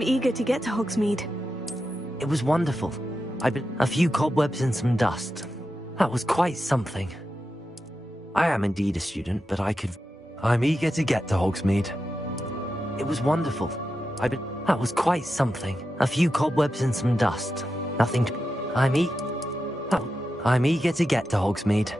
I'm eager to get to Hogsmeade. It was wonderful. A few cobwebs and some dust. That was quite something. I am indeed a student, but I'm eager to get to Hogsmeade. It was wonderful. That was quite something. A few cobwebs and some dust. Nothing to... I'm eager to get to Hogsmeade.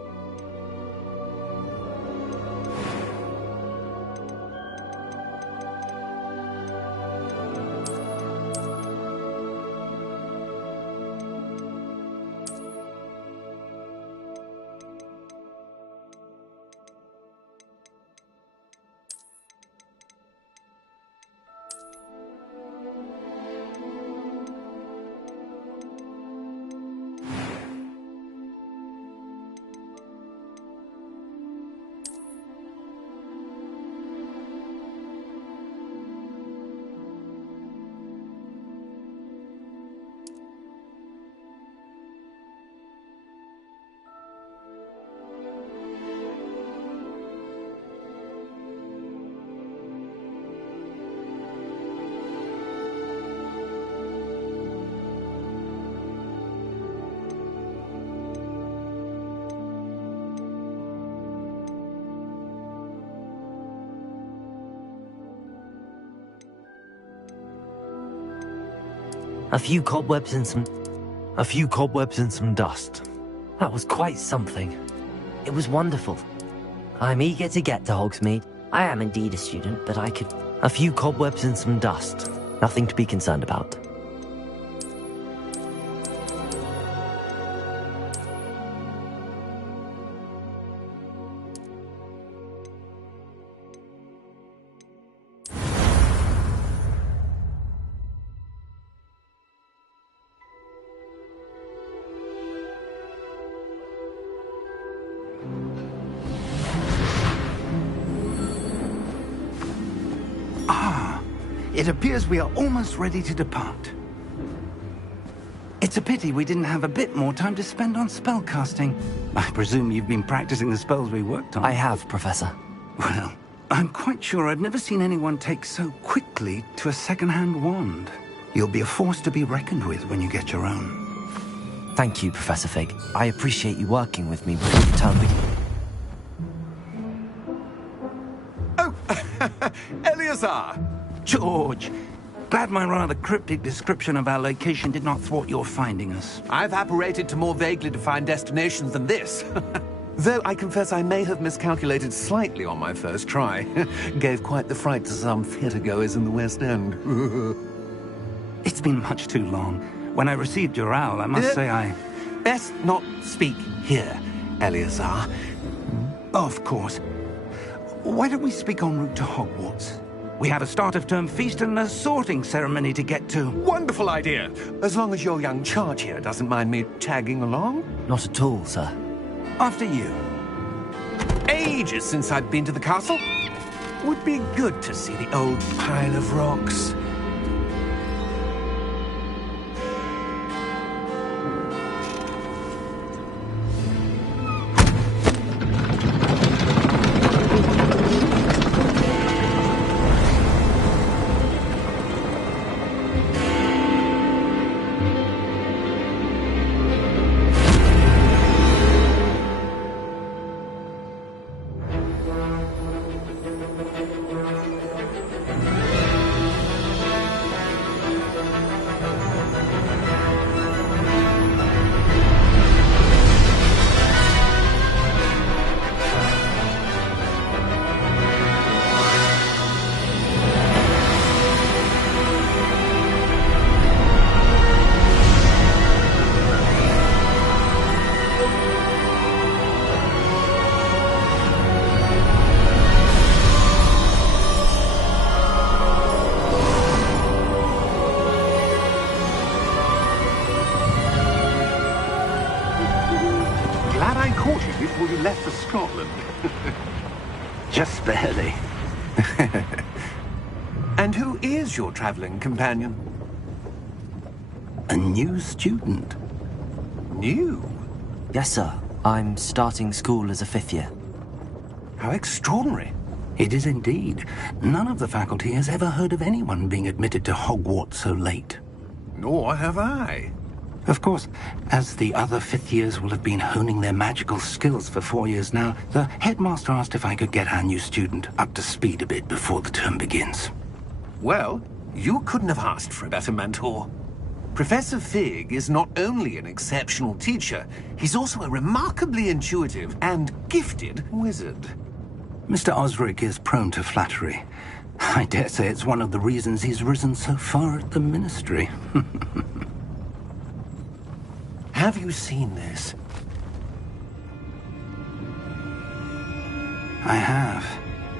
A few cobwebs and some dust. That was quite something. It was wonderful. I'm eager to get to Hogsmeade. I am indeed a student, but a few cobwebs and some dust. Nothing to be concerned about. It appears we are almost ready to depart. It's a pity we didn't have a bit more time to spend on spellcasting. I presume you've been practicing the spells we worked on. I have, Professor. Well, I'm quite sure I've never seen anyone take so quickly to a second-hand wand. You'll be a force to be reckoned with when you get your own. Thank you, Professor Fig. I appreciate you working with me before the term begins. Oh, Eleazar! George, glad my rather cryptic description of our location did not thwart your finding us. I've apparated to more vaguely defined destinations than this. Though I confess I may have miscalculated slightly on my first try. Gave quite the fright to some theatre-goers in the West End. It's been much too long. When I received your owl, I must say I... Best not speak here, Eleazar. Of course. Why don't we speak en route to Hogwarts? We have a start-of-term feast and a sorting ceremony to get to. Wonderful idea! As long as your young charge here doesn't mind me tagging along. Not at all, sir. After you. Ages since I've been to the castle. Would be good to see the old pile of rocks. Before you left for Scotland. Just barely. And who is your traveling companion? A new student. New? Yes, sir. I'm starting school as a 5th year. How extraordinary. It is indeed. None of the faculty has ever heard of anyone being admitted to Hogwarts so late. Nor have I. Of course, as the other fifth years will have been honing their magical skills for 4 years now, the headmaster asked if I could get our new student up to speed a bit before the term begins. Well, you couldn't have asked for a better mentor. Professor Fig is not only an exceptional teacher, he's also a remarkably intuitive and gifted wizard. Mr. Osric is prone to flattery. I dare say it's one of the reasons he's risen so far at the Ministry. Have you seen this? I have.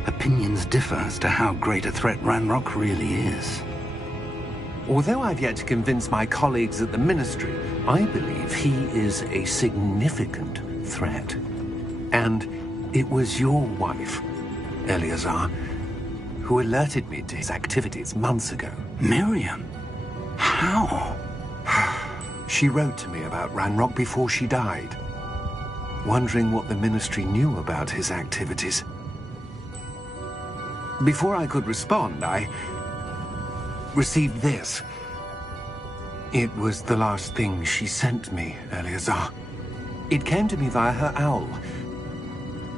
Opinions differ as to how great a threat Ranrock really is. Although I've yet to convince my colleagues at the Ministry, I believe he is a significant threat. And it was your wife, Eleazar, who alerted me to his activities months ago. Miriam? How? She wrote to me about Ranrock before she died, wondering what the Ministry knew about his activities. Before I could respond, I received this. It was the last thing she sent me, Eleazar. It came to me via her owl,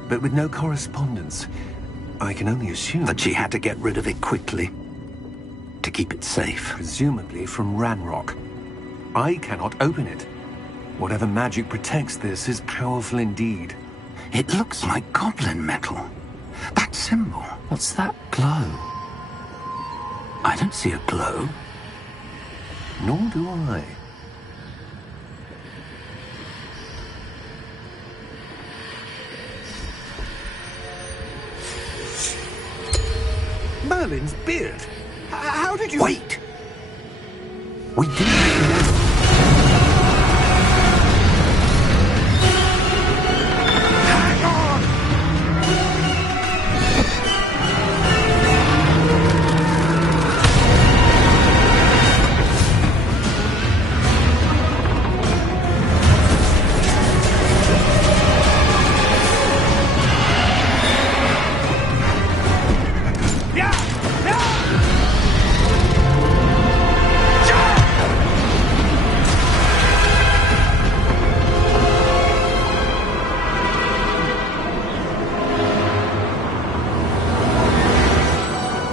but with no correspondence. I can only assume That she had to get rid of it quickly, to keep it safe. presumably from Ranrock. I cannot open it. Whatever magic protects this is powerful indeed. It looks like goblin metal. That symbol. What's that glow? I don't see a glow. Nor do I. Merlin's beard. How did you... Wait! We didn't know. Hang on!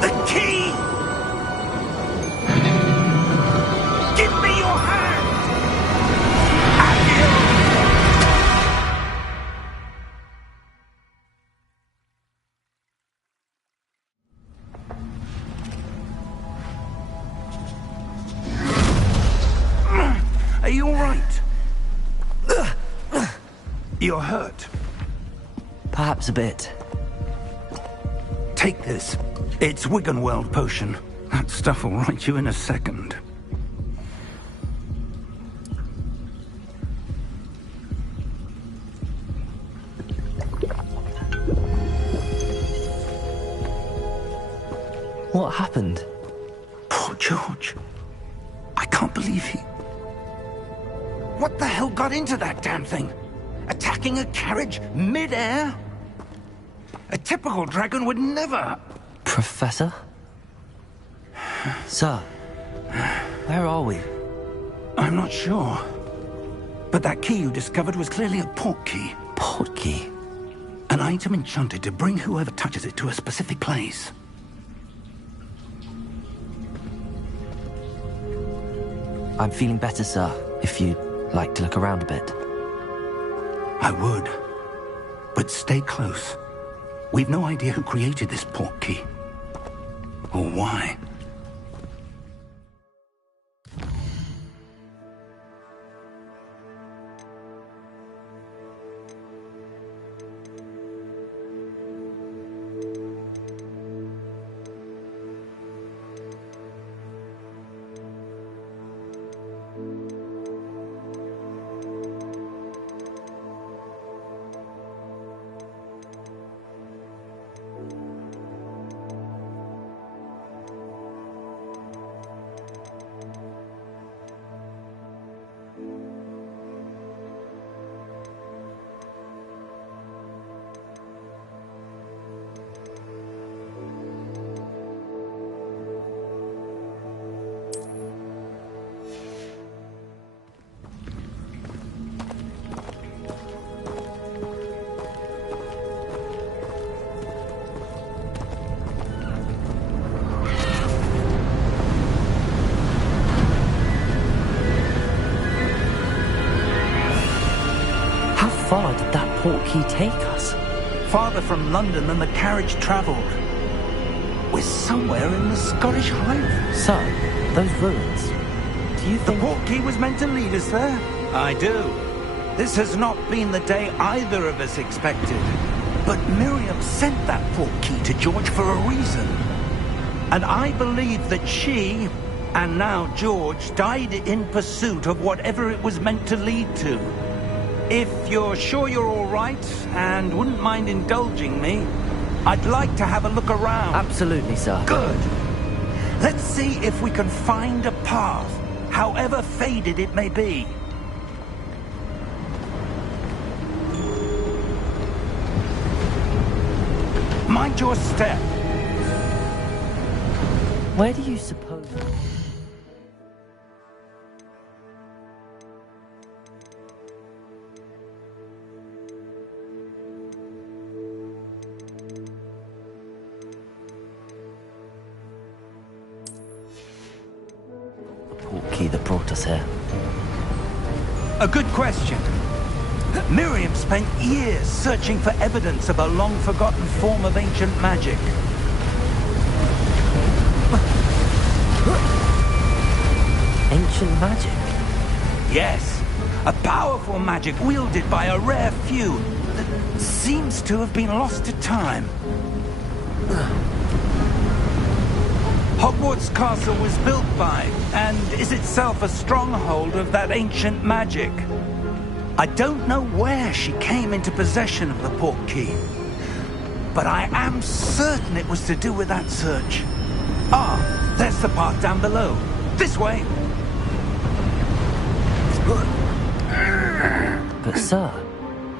The key! Give me your hand! Are you all right? You're hurt. Perhaps a bit. Take this. It's Wiggenweld potion. That stuff will right you in a second. What happened? Poor George. I can't believe he... What the hell got into that damn thing? Attacking a carriage mid-air? A typical dragon would never... Professor? Sir, where are we? I'm not sure. But that key you discovered was clearly a port key. Port key? An item enchanted to bring whoever touches it to a specific place. I'm feeling better, sir, if you'd like to look around a bit. I would. But stay close. We've no idea who created this port key. Or why. portkey take us? Farther from London than the carriage travelled. We're somewhere in the Scottish Highlands. Sir, those ruins. Do you The think... portkey was meant to lead us there? I do. This has not been the day either of us expected. But Miriam sent that portkey to George for a reason. And I believe that she, and now George, died in pursuit of whatever it was meant to lead to. If you're sure you're all right, and wouldn't mind indulging me, I'd like to have a look around. Absolutely, sir. Good. Let's see if we can find a path, however faded it may be. Mind your step. Where do you suppose... The portkey that brought us here. A good question. Miriam spent years searching for evidence of a long-forgotten form of ancient magic. Ancient magic? Yes, a powerful magic wielded by a rare few that seems to have been lost to time. Hogwarts Castle was built by, and is itself a stronghold of that ancient magic. I don't know where she came into possession of the portkey, but I am certain it was to do with that search. Ah, there's the path down below. This way. But sir,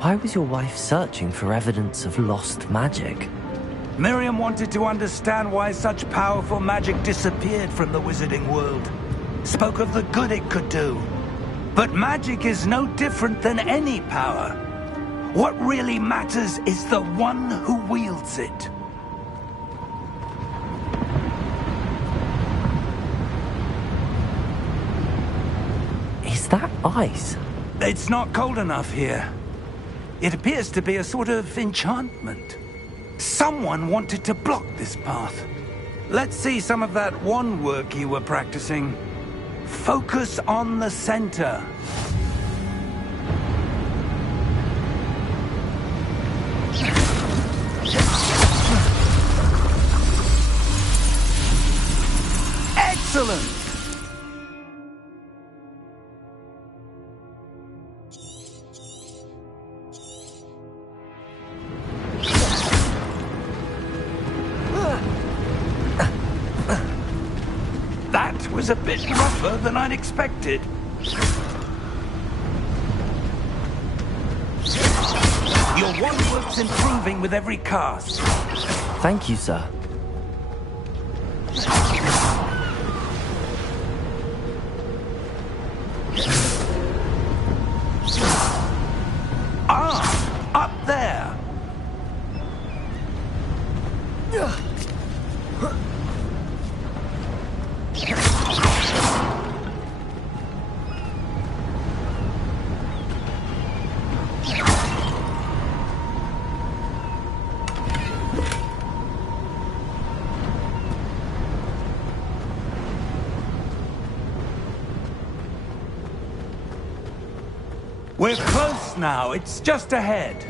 why was your wife searching for evidence of lost magic? Miriam wanted to understand why such powerful magic disappeared from the wizarding world. Spoke of the good it could do. But magic is no different than any power. What really matters is the one who wields it. Is that ice? It's not cold enough here. It appears to be a sort of enchantment. Someone wanted to block this path. Let's see some of that wand work you were practicing. Focus on the center. Excellent! That was a bit rougher than I'd expected. Your wand work's improving with every cast. Thank you, sir. Ah, up there. We're close now. It's just ahead.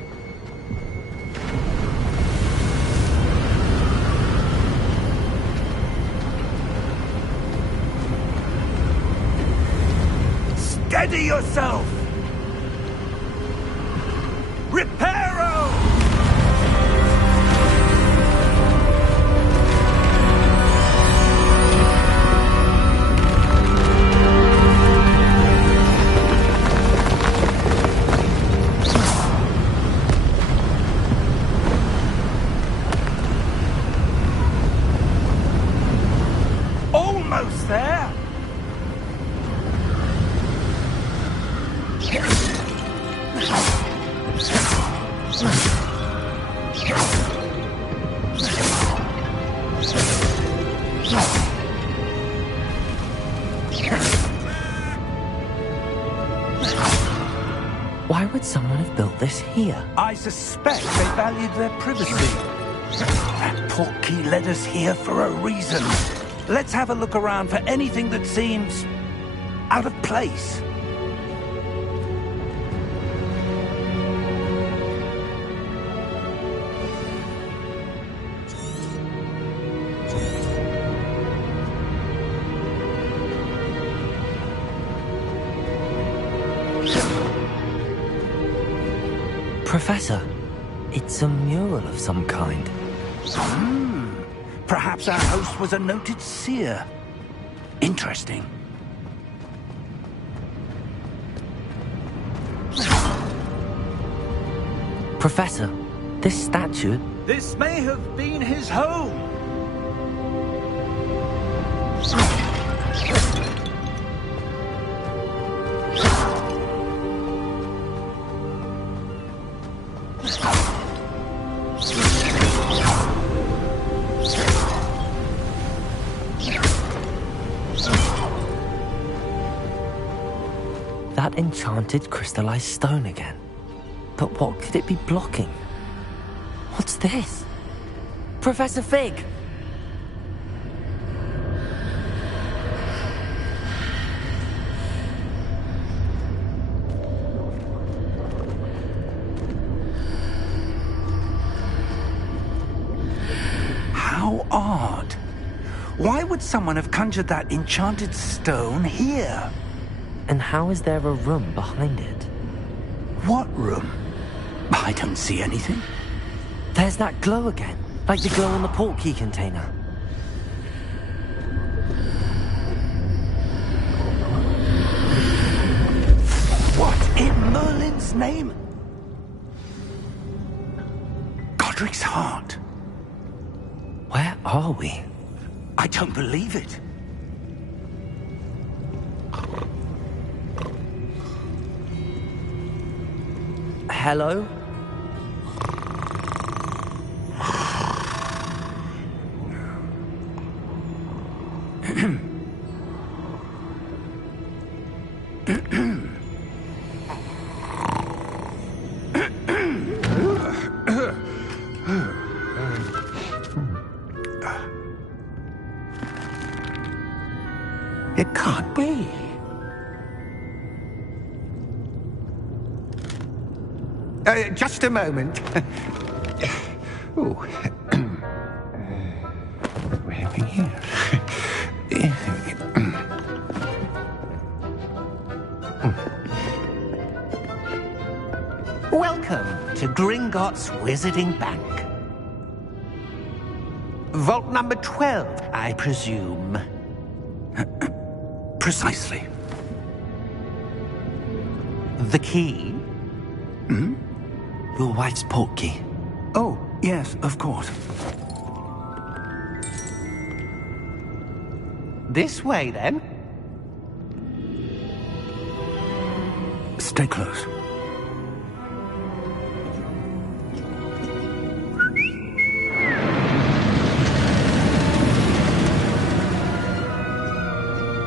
Steady yourself! Reparo! Almost there! built this here? I suspect they valued their privacy. That portkey led us here for a reason. Let's have a look around for anything that seems out of place. Professor, it's a mural of some kind. Perhaps our host was a noted seer. Interesting. Professor, this statue... This may have been his home. That enchanted crystallized stone again. But what could it be blocking? What's this? Professor Fig! How odd. Why would someone have conjured that enchanted stone here? And how is there a room behind it? What room? I don't see anything. There's that glow again, like the glow on the portkey container. What in Merlin's name? Godric's heart. Where are we? I don't believe it. Hello? It can't be. Just a moment. Ooh. Where are we here? Welcome to Gringotts Wizarding Bank. Vault number 12, I presume. Precisely. The key? Your wife's portkey. Oh, yes, of course. This way, then. Stay close.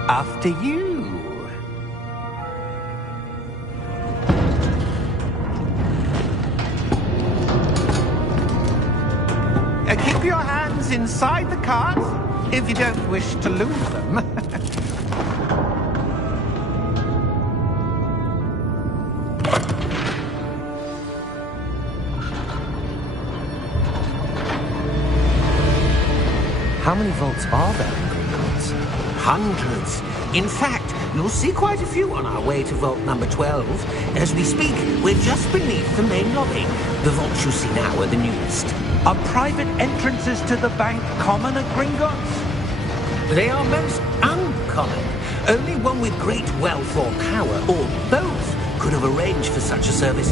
After you. Keep your hands inside the cart if you don't wish to lose them. How many vaults are there in Gringotts? Hundreds. In fact, you'll see quite a few on our way to vault number 12. As we speak, we're just beneath the main lobby. The vaults you see now are the newest. Are private entrances to the bank common at Gringotts? They are most uncommon. Only one with great wealth or power, or both, could have arranged for such a service.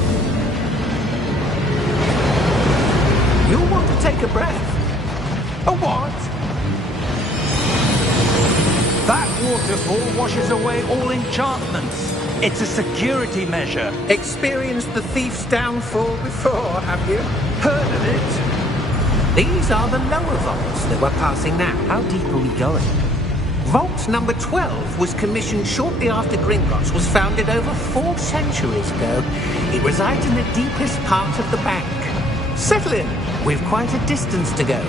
You'll want to take a breath. A what? That waterfall washes away all enchantments. It's a security measure. Experienced the thief's downfall before, have you? Heard of it? These are the lower vaults that we're passing now. How deep are we going? Vault number 12 was commissioned shortly after Gringotts was founded over 4 centuries ago. It resides in the deepest part of the bank. Settle in. We've quite a distance to go.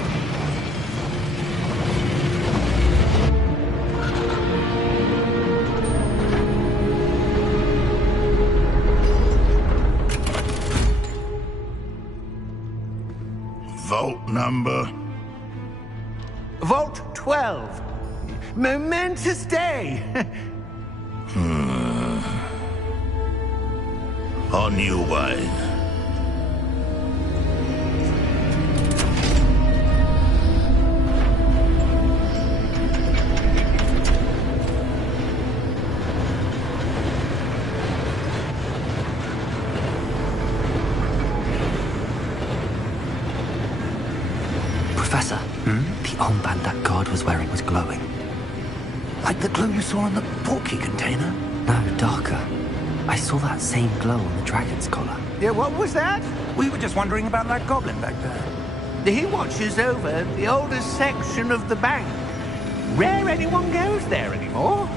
Vault number? Vault 12. Momentous day. On your way. Professor, the armband that guard was wearing was glowing. Like the glow you saw in the porky container? No, darker. I saw that same glow on the dragon's collar. Yeah, what was that? We were just wondering about that goblin back there. He watches over the oldest section of the bank. Rare anyone goes there anymore.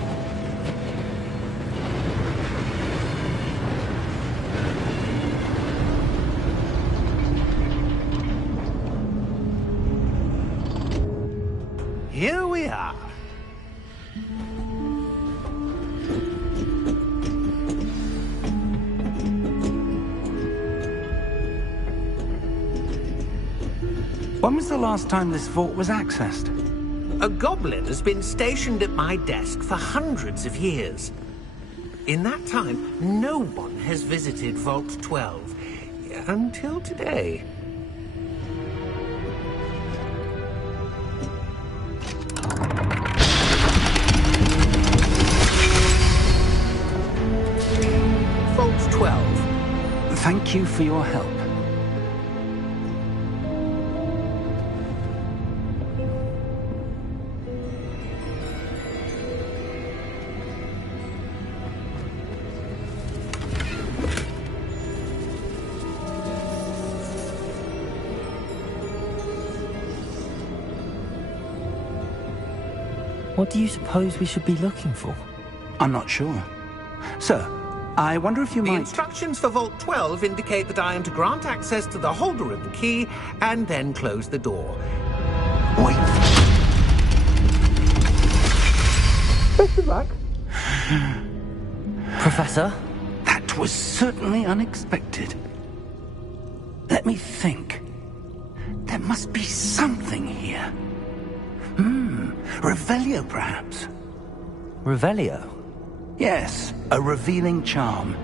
Here we are. When was the last time this vault was accessed? A goblin has been stationed at my desk for hundreds of years. In that time, no one has visited Vault 12 until today. Vault 12. Thank you for your help. What do you suppose we should be looking for? I'm not sure. Sir, I wonder if you The might... instructions for Vault 12 indicate that I am to grant access to the holder of the key and then close the door. Wait. Best of luck. Professor? That was certainly unexpected. Let me think. There must be something here. Revelio, perhaps? Revelio? Yes, a revealing charm.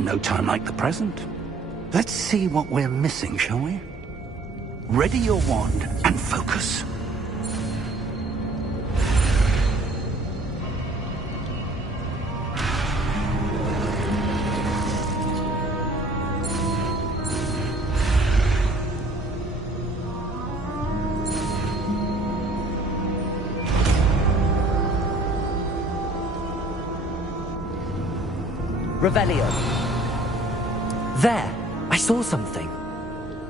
No time like the present. Let's see what we're missing, shall we? Ready your wand and focus. Revelio. There! I saw something.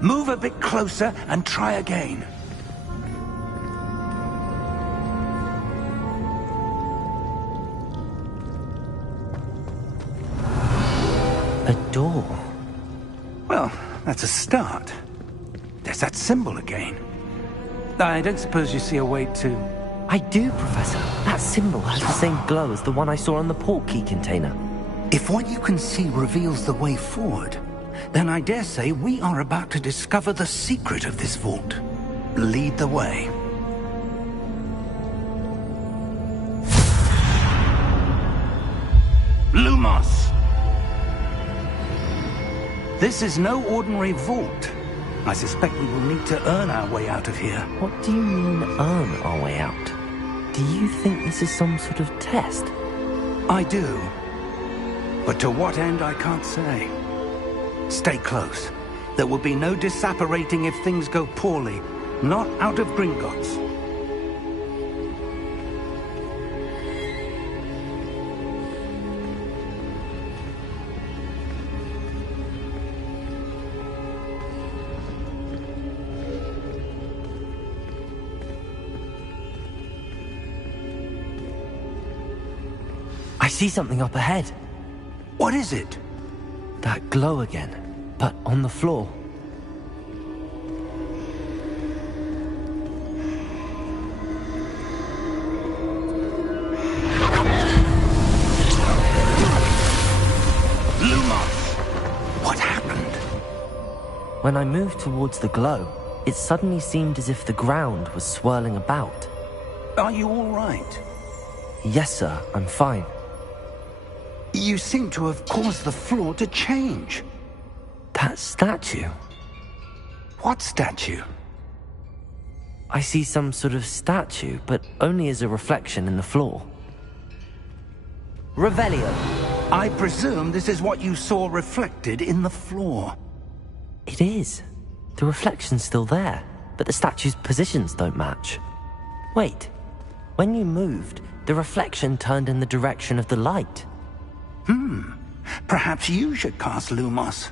Move a bit closer and try again. A door. Well, that's a start. There's that symbol again. I don't suppose you see a way to... I do, Professor. That symbol has the same glow as the one I saw on the portkey container. If what you can see reveals the way forward, then I dare say we are about to discover the secret of this vault. Lead the way. Lumos! This is no ordinary vault. I suspect we will need to earn our way out of here. What do you mean, earn our way out? Do you think this is some sort of test? I do. But to what end, I can't say. Stay close. There will be no disapparating if things go poorly. Not out of Gringotts. I see something up ahead. What is it? That glow again, but on the floor. What happened? When I moved towards the glow, it suddenly seemed as if the ground was swirling about. Are you all right? Yes, sir, I'm fine. You seem to have caused the floor to change. That statue? What statue? I see some sort of statue, but only as a reflection in the floor. Revelio. I presume this is what you saw reflected in the floor. It is. The reflection's still there, but the statue's positions don't match. Wait. When you moved, the reflection turned in the direction of the light. Perhaps you should cast Lumos.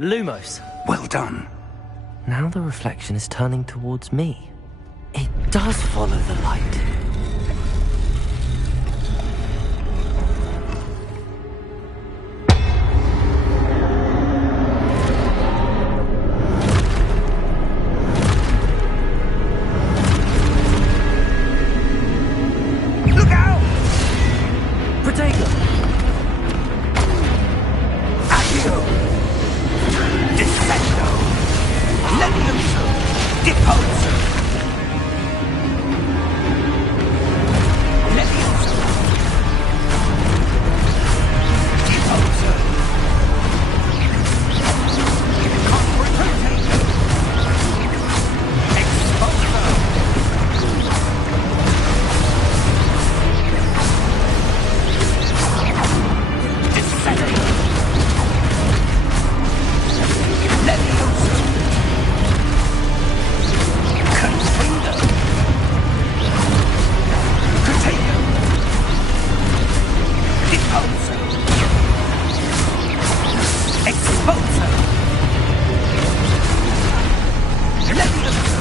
Lumos. Well done. Now the reflection is turning towards me. It does follow the light. Look out! Protego! Accio! Descendo! Levioso! Deposo! Levioso! Deposo! Confrontation! Exposo! Descendo! Levioso! Confindo! Protego! Deposo! Exposo! Levioso!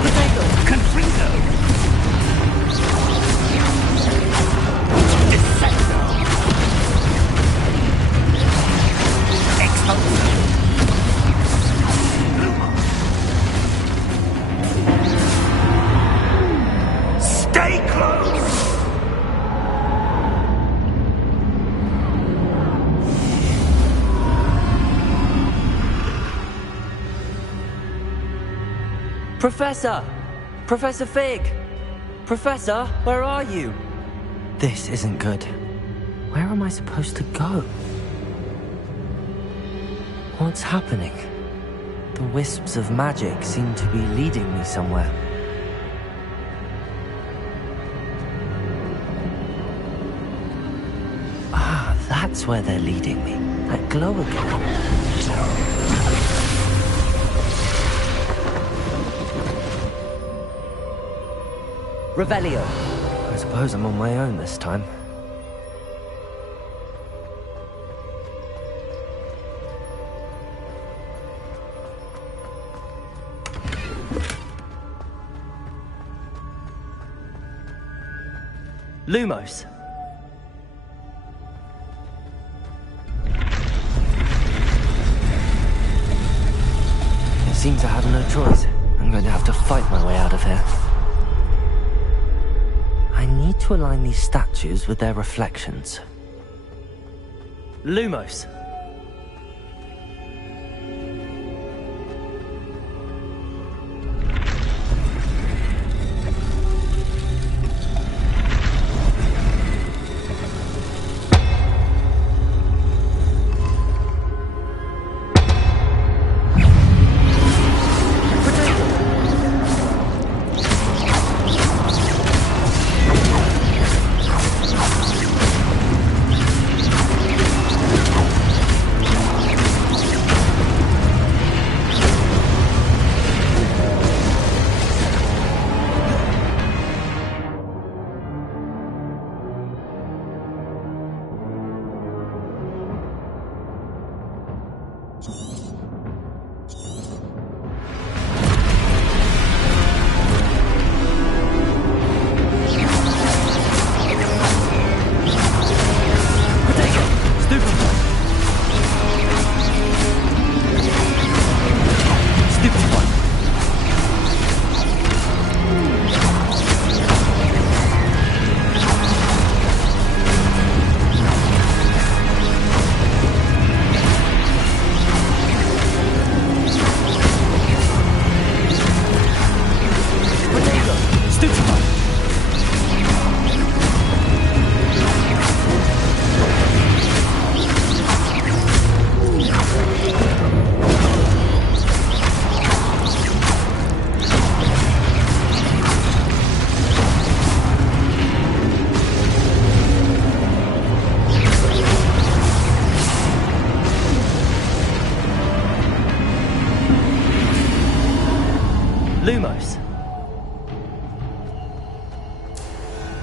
Protego! Confindo! Descendo! Exposo! Stay close! Professor! Professor Fig! Professor, where are you? This isn't good. Where am I supposed to go? What's happening? The wisps of magic seem to be leading me somewhere. Ah, that's where they're leading me. That glow again. Revelio. I suppose I'm on my own this time. Lumos. It seems I have no choice. I'm going to have to fight my way out of here. I need to align these statues with their reflections. Lumos.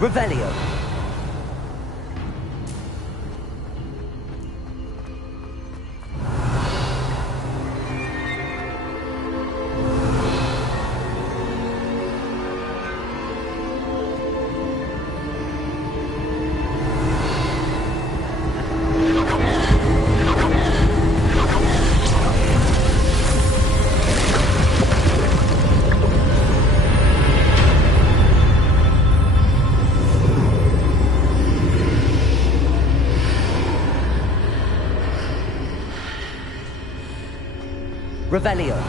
Revelio. Revelio.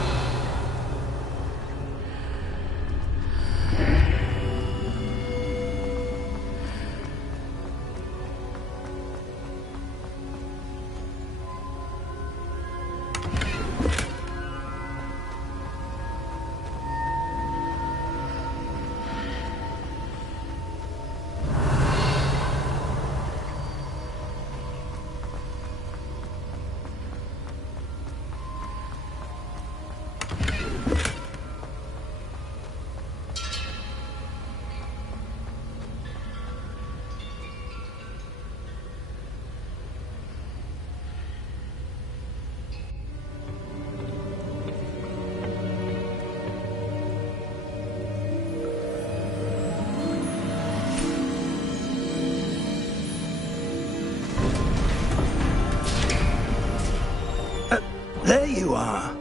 There you are.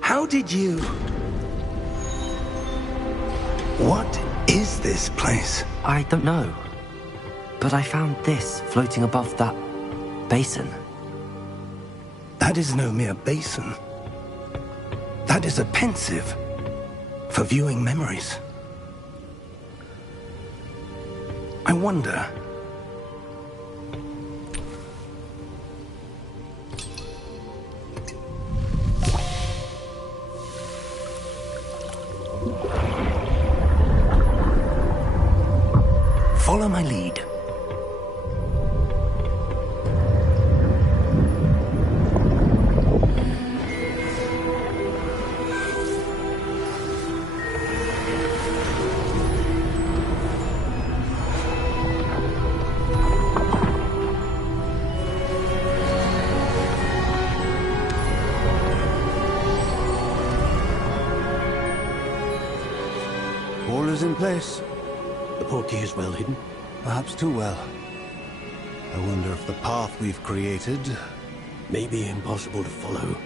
How did you... What is this place? I don't know. But I found this floating above that basin. That is no mere basin. That is a pensive for viewing memories. I wonder... Follow my lead. All is in place. The portkey is well hidden. Perhaps too well. I wonder if the path we've created... May be impossible to follow.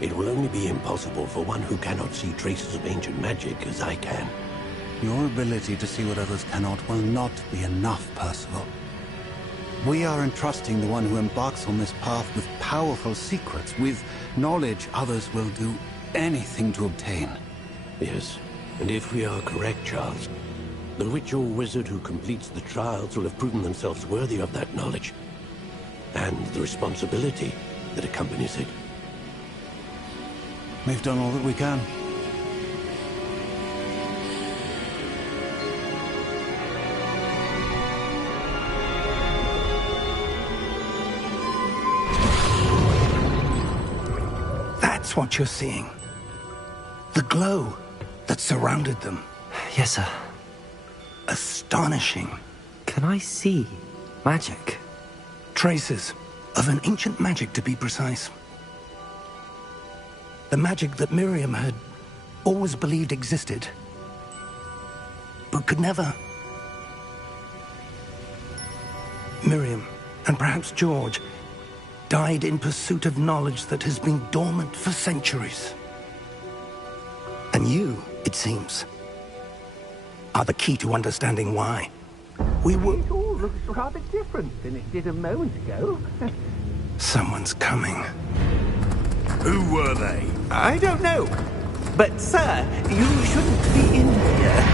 It will only be impossible for one who cannot see traces of ancient magic as I can. Your ability to see what others cannot will not be enough, Percival. We are entrusting the one who embarks on this path with powerful secrets, with knowledge others will do anything to obtain. Yes, and if we are correct, Charles, the witch or wizard who completes the trials will have proven themselves worthy of that knowledge, and the responsibility that accompanies it. We've done all that we can. That's what you're seeing. The glow that surrounded them. Yes, sir. Astonishing. Can I see magic? Traces of an ancient magic, to be precise. The magic that Miriam had always believed existed, but could never. Miriam, and perhaps George, died in pursuit of knowledge that has been dormant for centuries. And you, it seems, are the key to understanding why. We were... It all looks rather different than it did a moment ago. Someone's coming. Who were they? I don't know. But, sir, you shouldn't be in here.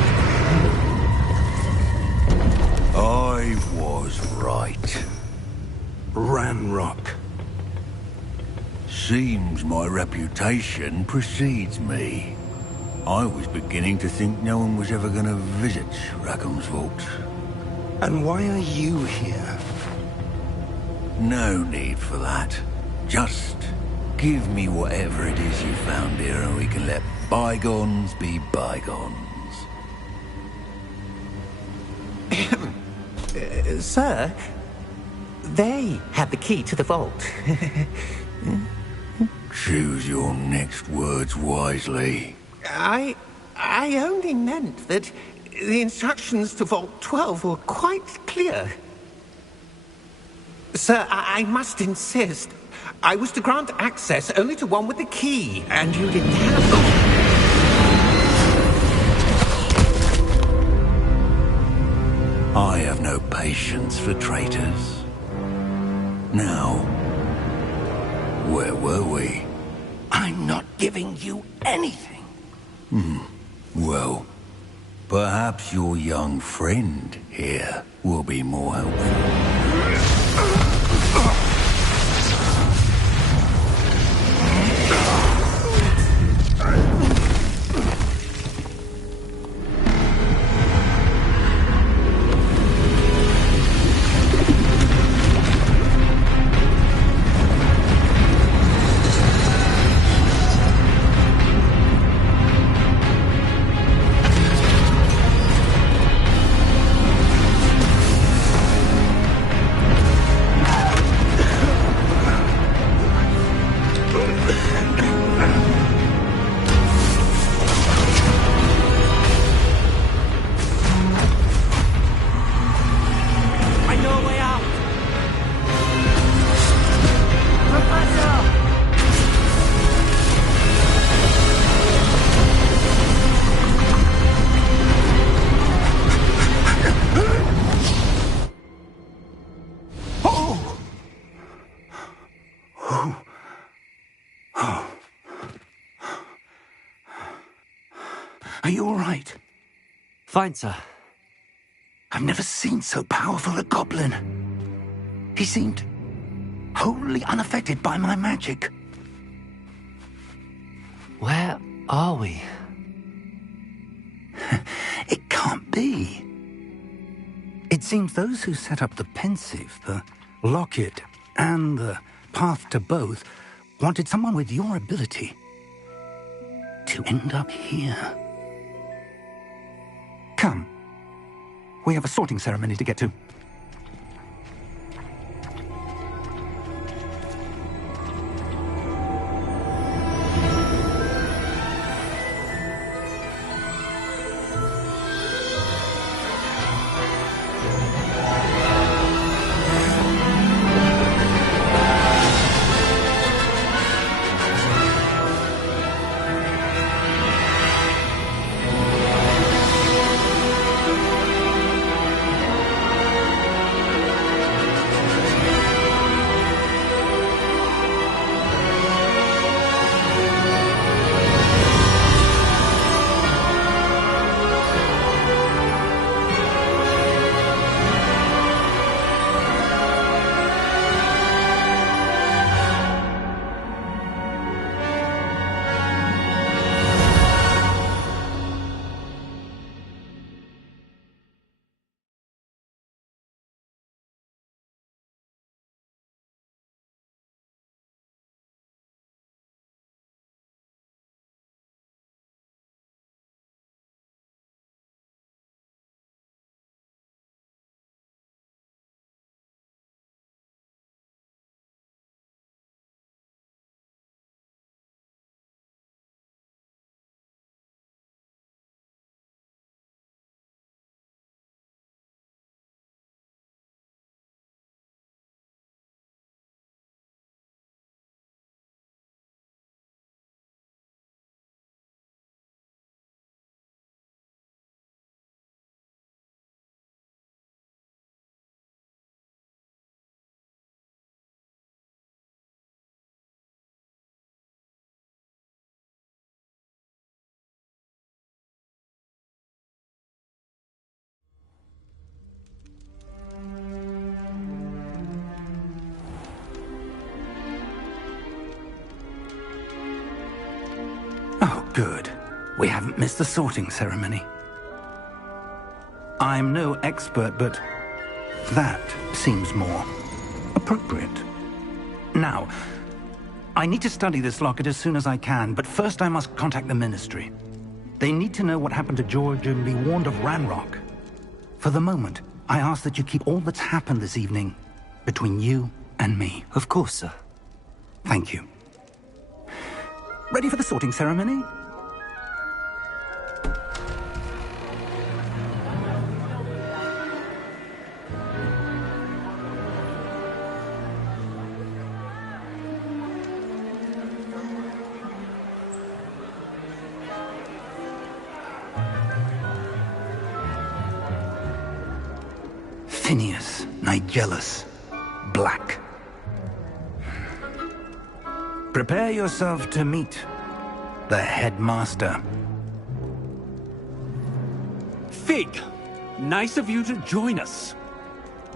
I was right. Ranrock. Seems my reputation precedes me. I was beginning to think no one was ever going to visit Rackham's vault. And why are you here? No need for that. Just give me whatever it is you found here and we can let bygones be bygones. Sir, they had the key to the vault. Choose your next words wisely. I only meant that the instructions to Vault 12 were quite clear. Sir, I must insist. I was to grant access only to one with the key, and you didn't have them. I have no patience for traitors. Now, where were we? I'm not giving you anything. Well, perhaps your young friend here will be more helpful. Are you all right? Fine, sir. I've never seen so powerful a goblin. He seemed wholly unaffected by my magic. Where are we? It can't be. It seems those who set up the pensive, the locket, and the path to both wanted someone with your ability to end up here. Come. We have a sorting ceremony to get to. Oh, good. We haven't missed the sorting ceremony. I'm no expert, but that seems more appropriate. Now, I need to study this locket as soon as I can, but first I must contact the Ministry. They need to know what happened to George and be warned of Ranrock. For the moment, I ask that you keep all that's happened this evening between you and me. Of course, sir. Thank you. Ready for the sorting ceremony? Phineas, Nigellus, Black. Prepare yourself to meet the headmaster. Fig, nice of you to join us.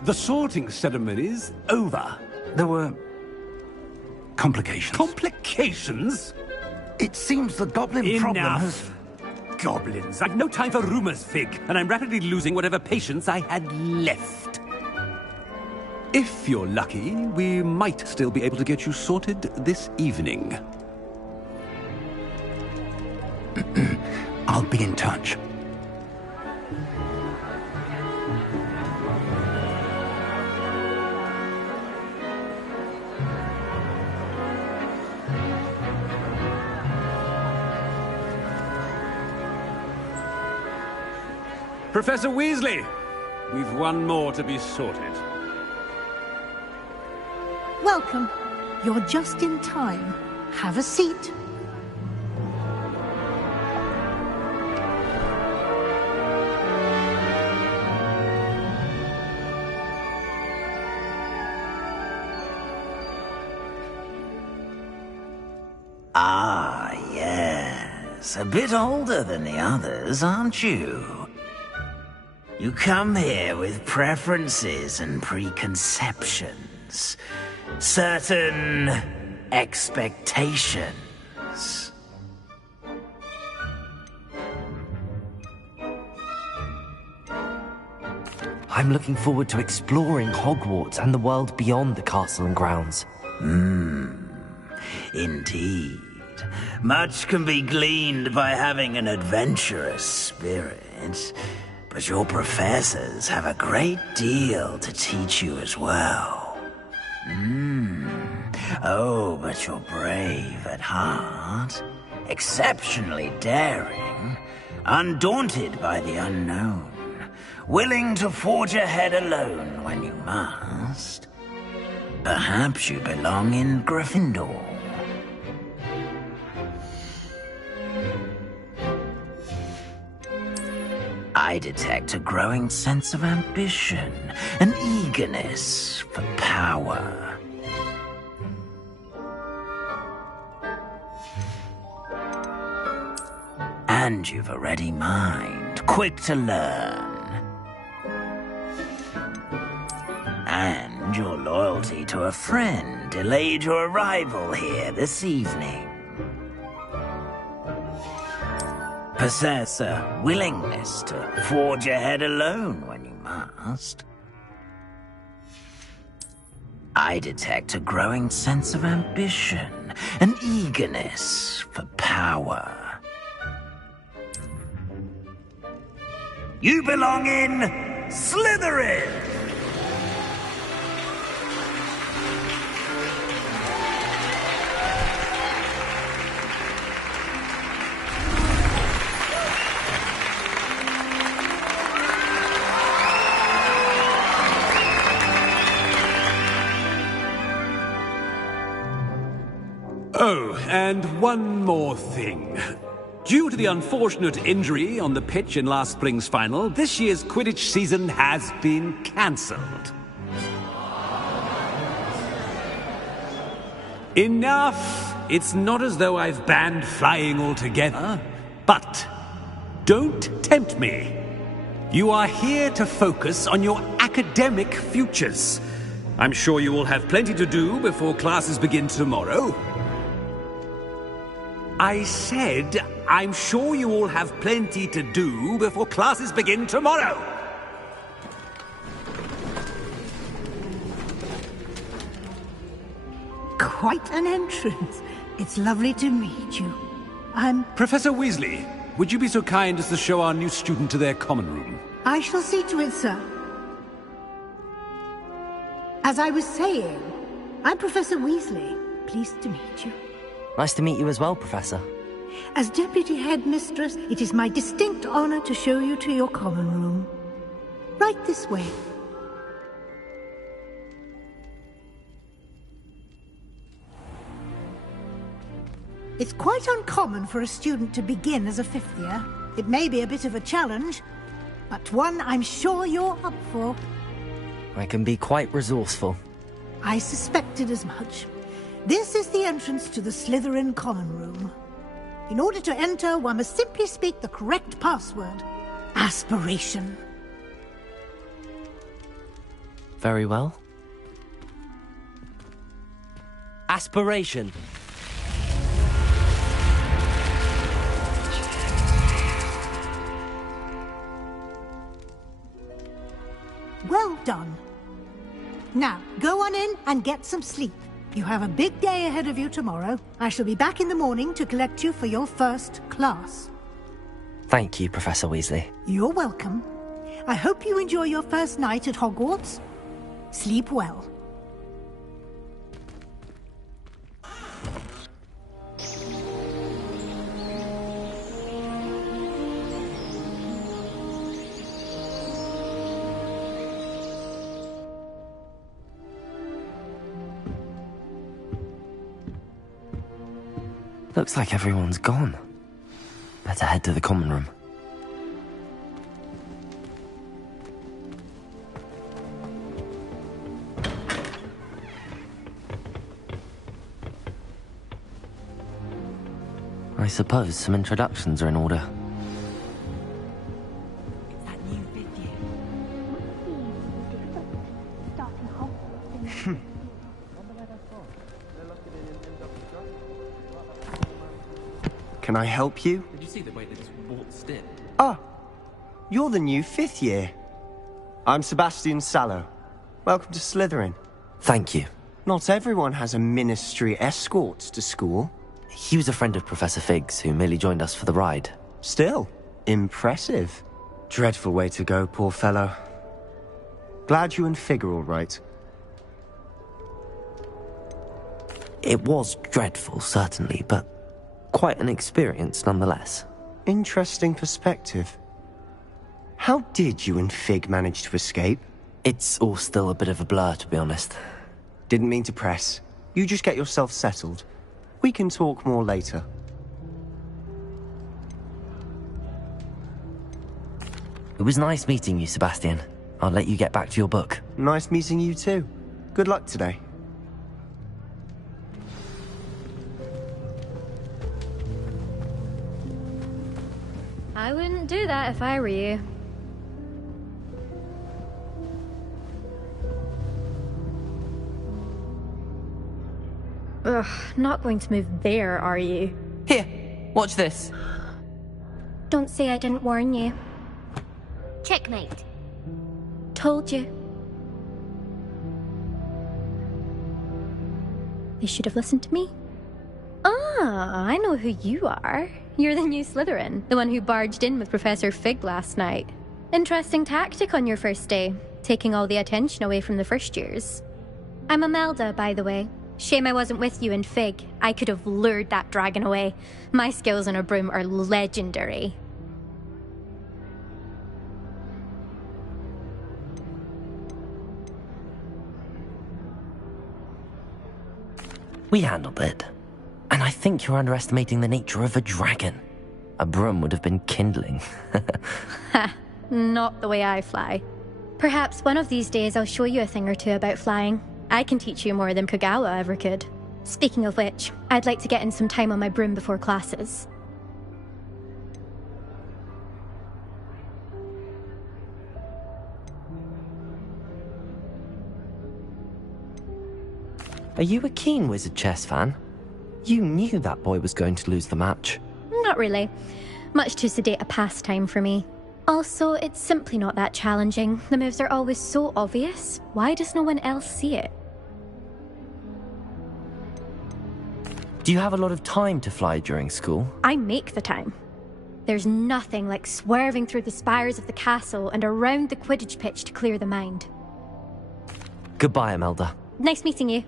The sorting ceremony's over. There were complications. Complications? It seems the goblin problem has... Enough. Goblins. I've no time for rumors, Fig, and I'm rapidly losing whatever patience I had left. If you're lucky, we might still be able to get you sorted this evening. I'll be in touch. Professor Weasley, we've one more to be sorted. Welcome. You're just in time. Have a seat. Ah, yes. A bit older than the others, aren't you? You come here with preferences and preconceptions. Certain expectations. I'm looking forward to exploring Hogwarts and the world beyond the castle and grounds. Indeed. Much can be gleaned by having an adventurous spirit, but your professors have a great deal to teach you as well. Oh, but you're brave at heart, exceptionally daring, undaunted by the unknown, willing to forge ahead alone when you must. Perhaps you belong in Gryffindor. I detect a growing sense of ambition, an eagerness for power. And you've a ready mind, quick to learn. And your loyalty to a friend delayed your arrival here this evening. Possess a willingness to forge ahead alone when you must. I detect a growing sense of ambition, an eagerness for power. You belong in Slytherin! Oh, and one more thing. Due to the unfortunate injury on the pitch in last spring's final, this year's Quidditch season has been cancelled. Enough! It's not as though I've banned flying altogether. But don't tempt me. You are here to focus on your academic futures. I'm sure you will have plenty to do before classes begin tomorrow. I said, I'm sure you all have plenty to do before classes begin tomorrow. Quite an entrance. It's lovely to meet you. Professor Weasley, would you be so kind as to show our new student to their common room? I shall see to it, sir. As I was saying, I'm Professor Weasley. Pleased to meet you. Nice to meet you as well, Professor. As Deputy Headmistress, it is my distinct honor to show you to your common room. Right this way. It's quite uncommon for a student to begin as a fifth year. It may be a bit of a challenge, but one I'm sure you're up for. I can be quite resourceful. I suspected as much. This is the entrance to the Slytherin common room. In order to enter, one must simply speak the correct password. Aspiration. Very well. Aspiration. Well done. Now, go on in and get some sleep. You have a big day ahead of you tomorrow. I shall be back in the morning to collect you for your first class. Thank you, Professor Weasley. You're welcome. I hope you enjoy your first night at Hogwarts. Sleep well. Looks like everyone's gone. Better head to the common room. I suppose some introductions are in order. Can I help you? Did you see the way they just waltzed in? Ah, you're the new fifth year. I'm Sebastian Sallow. Welcome to Slytherin. Thank you. Not everyone has a ministry escort to school. He was a friend of Professor Fig's, who merely joined us for the ride. Still, impressive. Dreadful way to go, poor fellow. Glad you and Fig are all right. It was dreadful, certainly, but quite an experience nonetheless. Interesting perspective. How did you and Fig manage to escape? It's all still a bit of a blur, to be honest. Didn't mean to press. You just get yourself settled. We can talk more later. It was nice meeting you, Sebastian. I'll let you get back to your book. Nice meeting you too. Good luck today. I wouldn't do that if I were you. Ugh, not going to move there, are you? Here, watch this. Don't say I didn't warn you. Checkmate. Told you. They should have listened to me. Ah, I know who you are. You're the new Slytherin, the one who barged in with Professor Fig last night. Interesting tactic on your first day, taking all the attention away from the first years. I'm Imelda, by the way. Shame I wasn't with you in Fig. I could have lured that dragon away. My skills on a broom are legendary. We handled it. And I think you're underestimating the nature of a dragon. A broom would have been kindling. Ha, not the way I fly. Perhaps one of these days I'll show you a thing or two about flying. I can teach you more than Kagawa ever could. Speaking of which, I'd like to get in some time on my broom before classes. Are you a keen Wizard Chess fan? You knew that boy was going to lose the match. Not really. Much too sedate a pastime for me. Also, it's simply not that challenging. The moves are always so obvious. Why does no one else see it? Do you have a lot of time to fly during school? I make the time. There's nothing like swerving through the spires of the castle and around the Quidditch pitch to clear the mind. Goodbye, Imelda. Nice meeting you.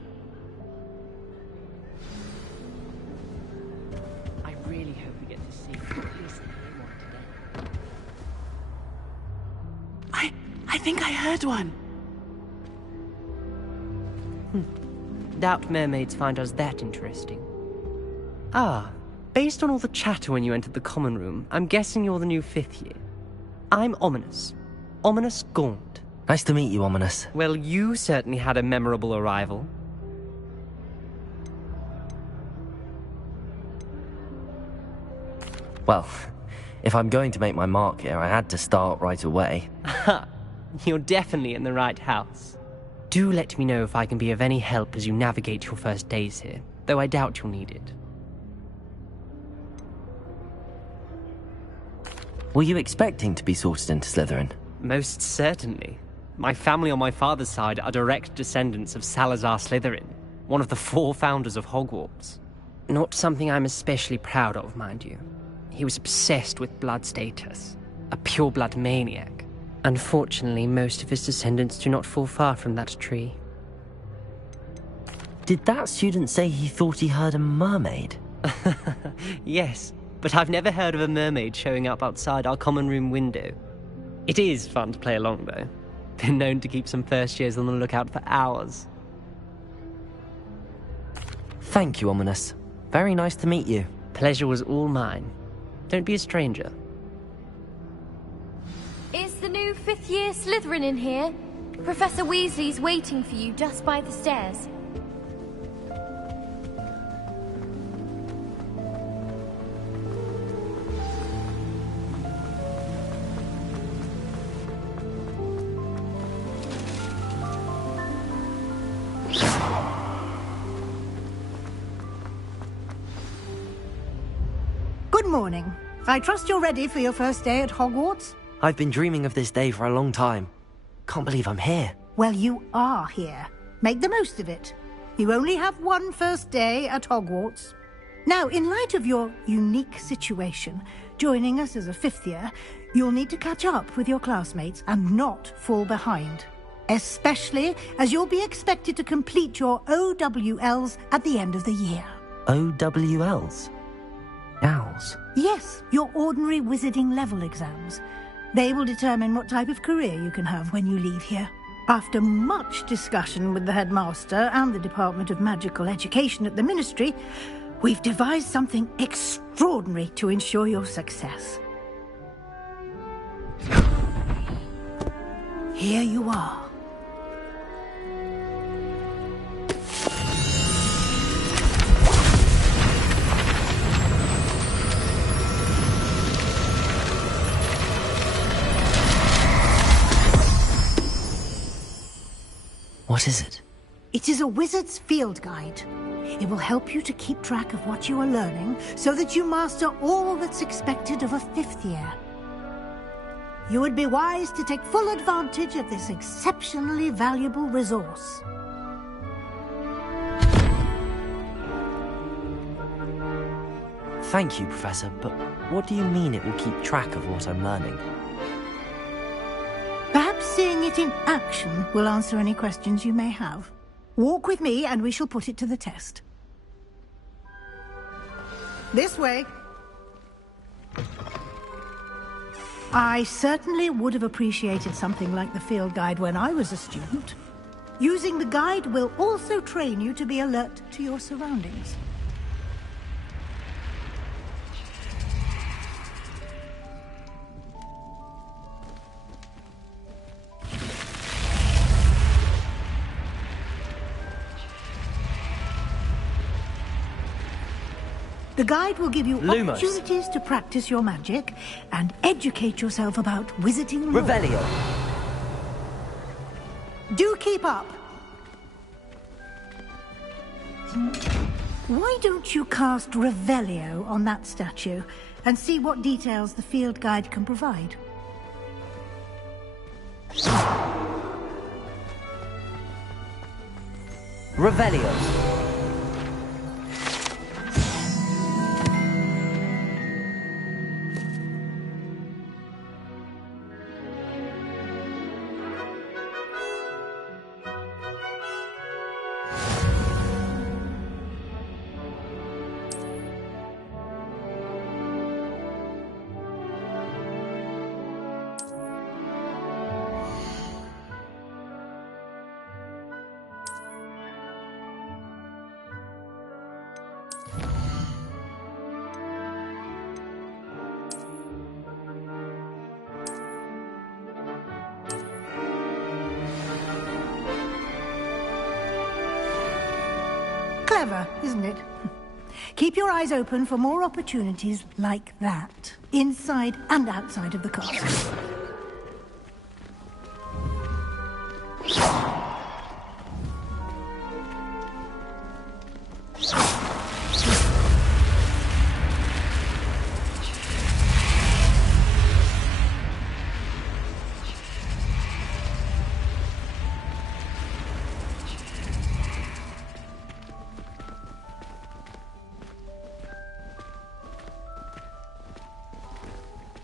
I really hope we get to see at least one today. I think I heard one. Doubt mermaids find us that interesting. Ah, based on all the chatter when you entered the common room, I'm guessing you're the new 5th year. I'm Ominous. Ominous Gaunt. Nice to meet you, Ominous. Well, you certainly had a memorable arrival. Well, if I'm going to make my mark here, I had to start right away. Ha! You're definitely in the right house. Do let me know if I can be of any help as you navigate your first days here, though I doubt you'll need it. Were you expecting to be sorted into Slytherin? Most certainly. My family on my father's side are direct descendants of Salazar Slytherin, one of the 4 founders of Hogwarts. Not something I'm especially proud of, mind you. He was obsessed with blood status, a pure-blood maniac. Unfortunately, most of his descendants do not fall far from that tree. Did that student say he thought he heard a mermaid? Yes, but I've never heard of a mermaid showing up outside our common room window. It is fun to play along, though. Been known to keep some first years on the lookout for hours. Thank you, Ominous. Very nice to meet you. Pleasure was all mine. Don't be a stranger. Is the new 5th year Slytherin in here? Professor Weasley's waiting for you just by the stairs. Good morning. I trust you're ready for your first day at Hogwarts? I've been dreaming of this day for a long time. Can't believe I'm here. Well, you are here. Make the most of it. You only have one first day at Hogwarts. Now, in light of your unique situation, joining us as a 5th year, you'll need to catch up with your classmates and not fall behind. Especially as you'll be expected to complete your OWLs at the end of the year. OWLs? Owls? Yes, your ordinary wizarding level exams. They will determine what type of career you can have when you leave here. After much discussion with the headmaster and the Department of Magical Education at the Ministry, we've devised something extraordinary to ensure your success. Here you are. What is it? It is a wizard's field guide. It will help you to keep track of what you are learning so that you master all that's expected of a 5th year. You would be wise to take full advantage of this exceptionally valuable resource. Thank you, Professor, but what do you mean it will keep track of what I'm learning? Perhaps seeing it in action will answer any questions you may have. Walk with me and we shall put it to the test. This way. I certainly would have appreciated something like the field guide when I was a student. Using the guide will also train you to be alert to your surroundings. The guide will give you opportunities to practice your magic and educate yourself about wizarding lore. Revelio. Do keep up. Why don't you cast Revelio on that statue and see what details the field guide can provide? Revelio. Clever, isn't it? Keep your eyes open for more opportunities like that, inside and outside of the castle.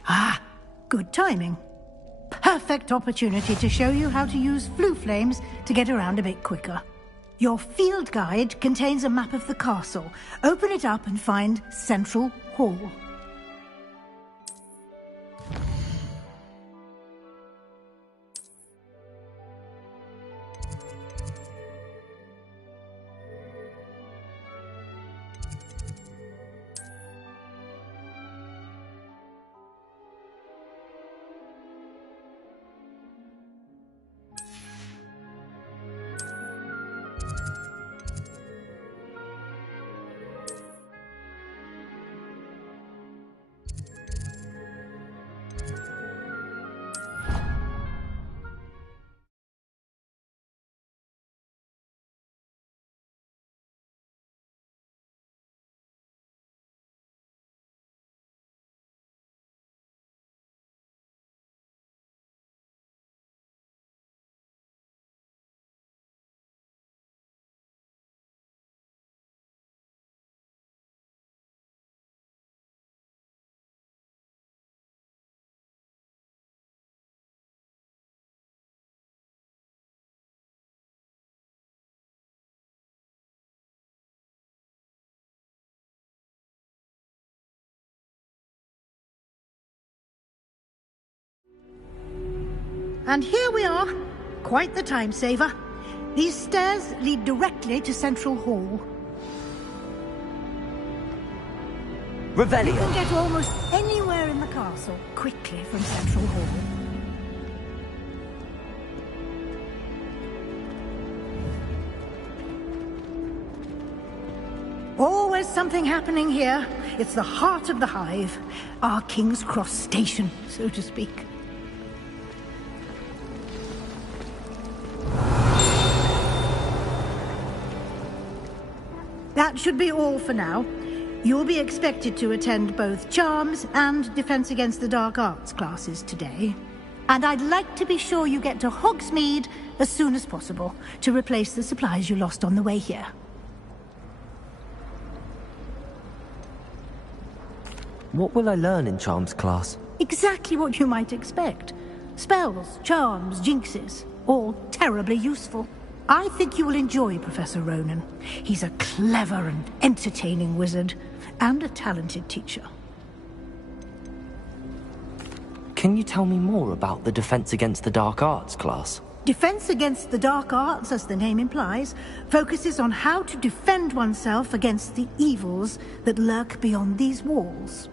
Ah, good timing. Perfect opportunity to show you how to use flue flames to get around a bit quicker. Your field guide contains a map of the castle. Open it up and find Central Hall. And here we are. Quite the time saver. These stairs lead directly to Central Hall. Revelio. You can get almost anywhere in the castle quickly from Central Hall. Always something happening here. It's the heart of the hive. Our King's Cross station, so to speak. That should be all for now. You'll be expected to attend both Charms and Defense Against the Dark Arts classes today. And I'd like to be sure you get to Hogsmeade as soon as possible to replace the supplies you lost on the way here. What will I learn in Charms class? Exactly what you might expect. Spells, charms, jinxes, all terribly useful. I think you will enjoy Professor Ronan. He's a clever and entertaining wizard, and a talented teacher. Can you tell me more about the Defense Against the Dark Arts class? Defense Against the Dark Arts, as the name implies, focuses on how to defend oneself against the evils that lurk beyond these walls.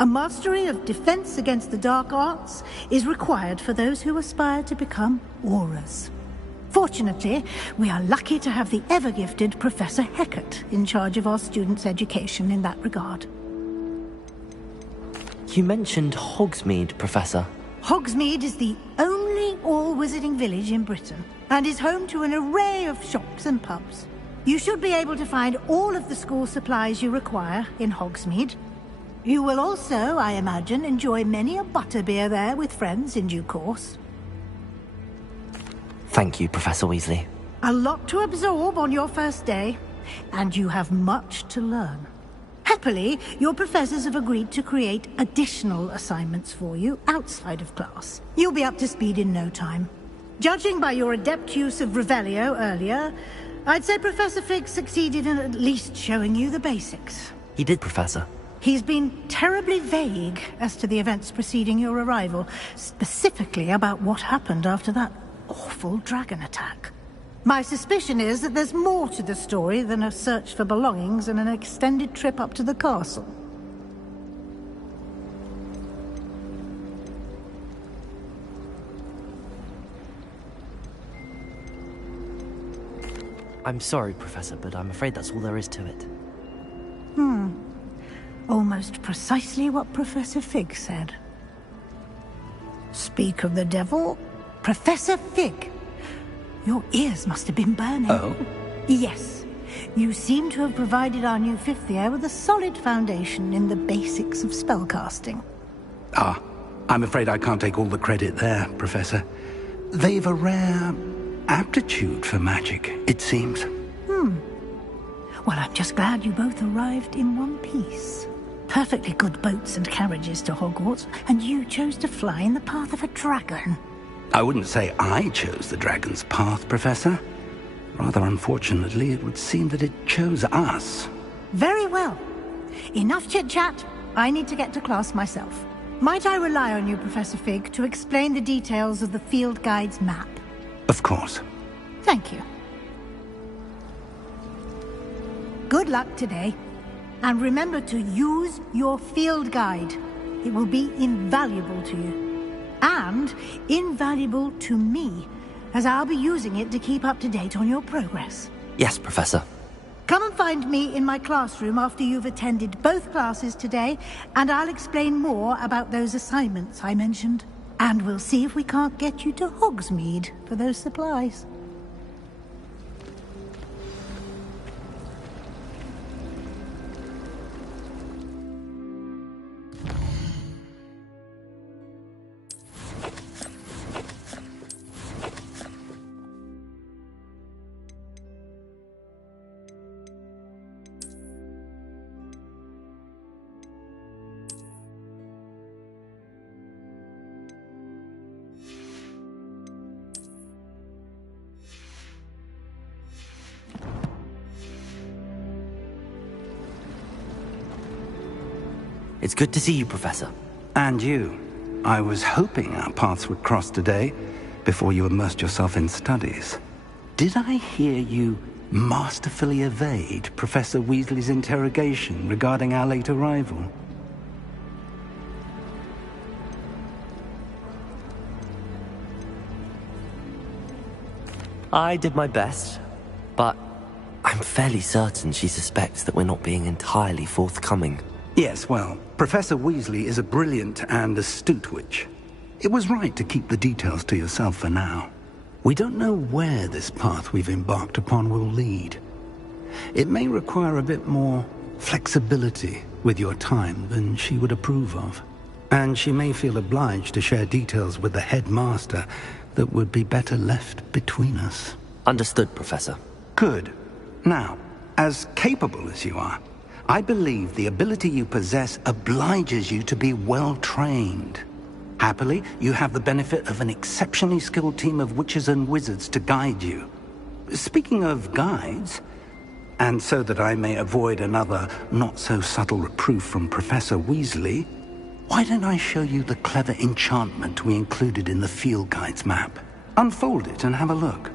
A mastery of Defense Against the Dark Arts is required for those who aspire to become Aurors. Fortunately, we are lucky to have the ever-gifted Professor Hecat in charge of our students' education in that regard. You mentioned Hogsmeade, Professor. Hogsmeade is the only all-wizarding village in Britain, and is home to an array of shops and pubs. You should be able to find all of the school supplies you require in Hogsmeade. You will also, I imagine, enjoy many a butterbeer there with friends in due course. Thank you, Professor Weasley. A lot to absorb on your first day, and you have much to learn. Happily, your professors have agreed to create additional assignments for you outside of class. You'll be up to speed in no time. Judging by your adept use of Revelio earlier, I'd say Professor Fig succeeded in at least showing you the basics. He did, Professor. He's been terribly vague as to the events preceding your arrival, specifically about what happened after that awful dragon attack. My suspicion is that there's more to the story than a search for belongings and an extended trip up to the castle. I'm sorry, Professor, but I'm afraid that's all there is to it. Almost precisely what Professor Fig said. Speak of the devil, Professor Fig. Your ears must have been burning. Oh? Yes. You seem to have provided our new fifth year with a solid foundation in the basics of spellcasting. Ah, I'm afraid I can't take all the credit there, Professor. They've a rare aptitude for magic, it seems. Well, I'm just glad you both arrived in one piece. Perfectly good boats and carriages to Hogwarts, and you chose to fly in the path of a dragon. I wouldn't say I chose the dragon's path, Professor. Rather unfortunately, it would seem that it chose us. Very well. Enough chit-chat. I need to get to class myself. Might I rely on you, Professor Fig, to explain the details of the field guide's map? Of course. Thank you. Good luck today. And remember to use your field guide. It will be invaluable to you. And invaluable to me, as I'll be using it to keep up to date on your progress. Yes, Professor. Come and find me in my classroom after you've attended both classes today, and I'll explain more about those assignments I mentioned. And we'll see if we can't get you to Hogsmeade for those supplies. It's good to see you, Professor. And you. I was hoping our paths would cross today, before you immersed yourself in studies. Did I hear you masterfully evade Professor Weasley's interrogation regarding our late arrival? I did my best, but I'm fairly certain she suspects that we're not being entirely forthcoming. Yes, well, Professor Weasley is a brilliant and astute witch. It was right to keep the details to yourself for now. We don't know where this path we've embarked upon will lead. It may require a bit more flexibility with your time than she would approve of. And she may feel obliged to share details with the headmaster that would be better left between us. Understood, Professor. Good. Now, as capable as you are, I believe the ability you possess obliges you to be well-trained. Happily, you have the benefit of an exceptionally skilled team of witches and wizards to guide you. Speaking of guides, and so that I may avoid another not-so-subtle reproof from Professor Weasley, why don't I show you the clever enchantment we included in the field guide's map? Unfold it and have a look.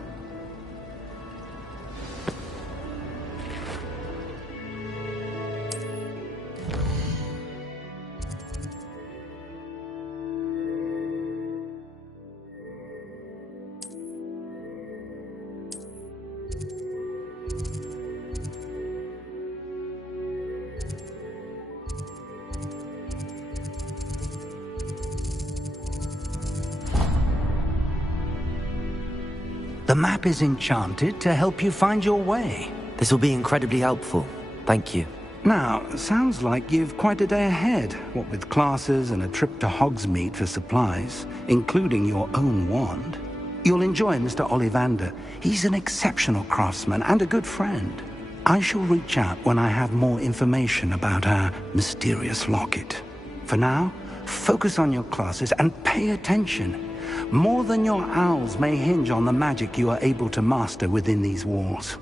The map is enchanted to help you find your way. This will be incredibly helpful. Thank you. Now, sounds like you've quite a day ahead, what with classes and a trip to Hogsmeade for supplies, including your own wand. You'll enjoy Mr. Ollivander. He's an exceptional craftsman and a good friend. I shall reach out when I have more information about our mysterious locket. For now, focus on your classes and pay attention. More than your owls may hinge on the magic you are able to master within these walls.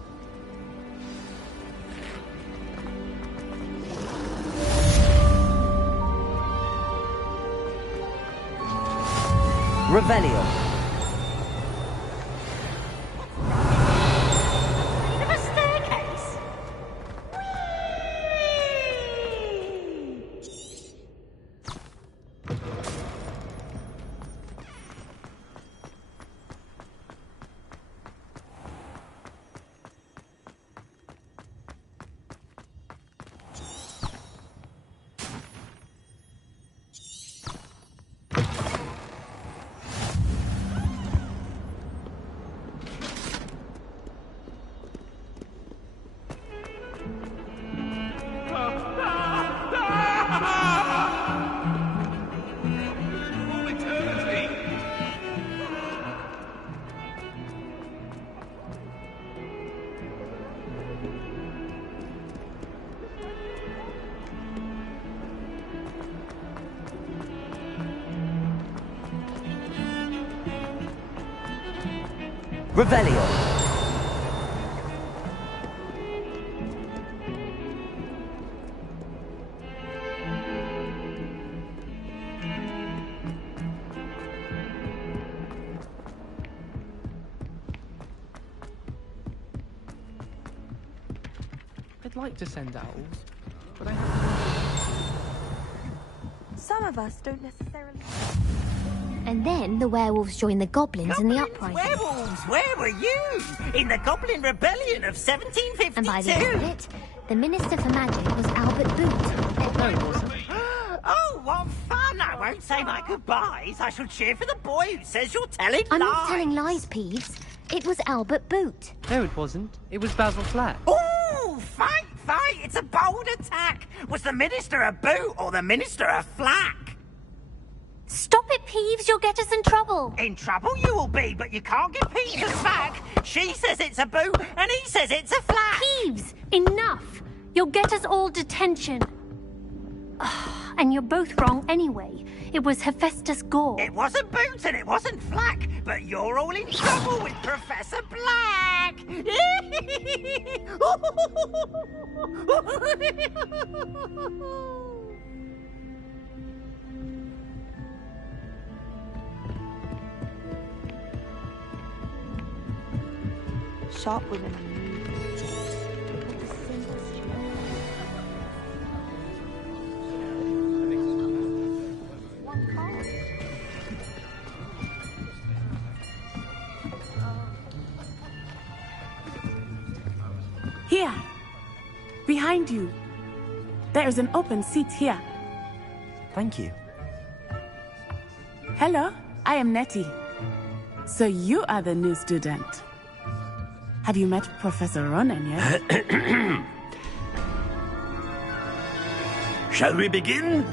Revelio. Revelio. I'd like to send owls, but I Some of us don't necessarily... And then the werewolves joined the goblins in the uprising. Werewolves, where were you? In the Goblin Rebellion of 1752? And by the end of it, the Minister for Magic was Albert Boot. No, it wasn't. Oh, what fun! I won't say my goodbyes. I shall cheer for the boy who says you're telling I'm lies. not telling lies, Peeves. It was Albert Boot. No, it wasn't. It was Basil Flat. Ooh, fight! It's a bold attack. Was the Minister a boot or the Minister a flack? Stop it, Peeves. You'll get us in trouble. In trouble you will be, but you can't get Peeves a flack. She says it's a boot and he says it's a flack. Peeves, enough. You'll get us all detention. And you're both wrong anyway. It was Hephaestus Gore. It wasn't boot and it wasn't flack, but you're all in trouble with Professor Black. Sharp women. Here, behind you. There is an open seat here. Thank you. Hello, I am Nettie. So you are the new student. Have you met Professor Ronan yet? Shall we begin?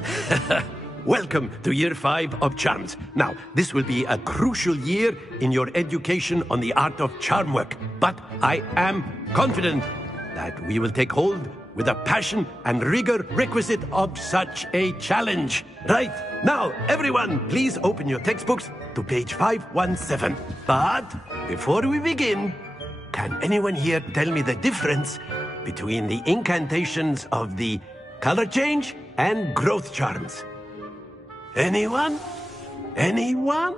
Welcome to Year 5 of Charms. Now, this will be a crucial year in your education on the art of charm work. But I am confident that we will take hold with the passion and rigor requisite of such a challenge. Right, now, everyone, please open your textbooks to page 517. But before we begin, can anyone here tell me the difference between the incantations of the color change and growth charms? Anyone? Anyone?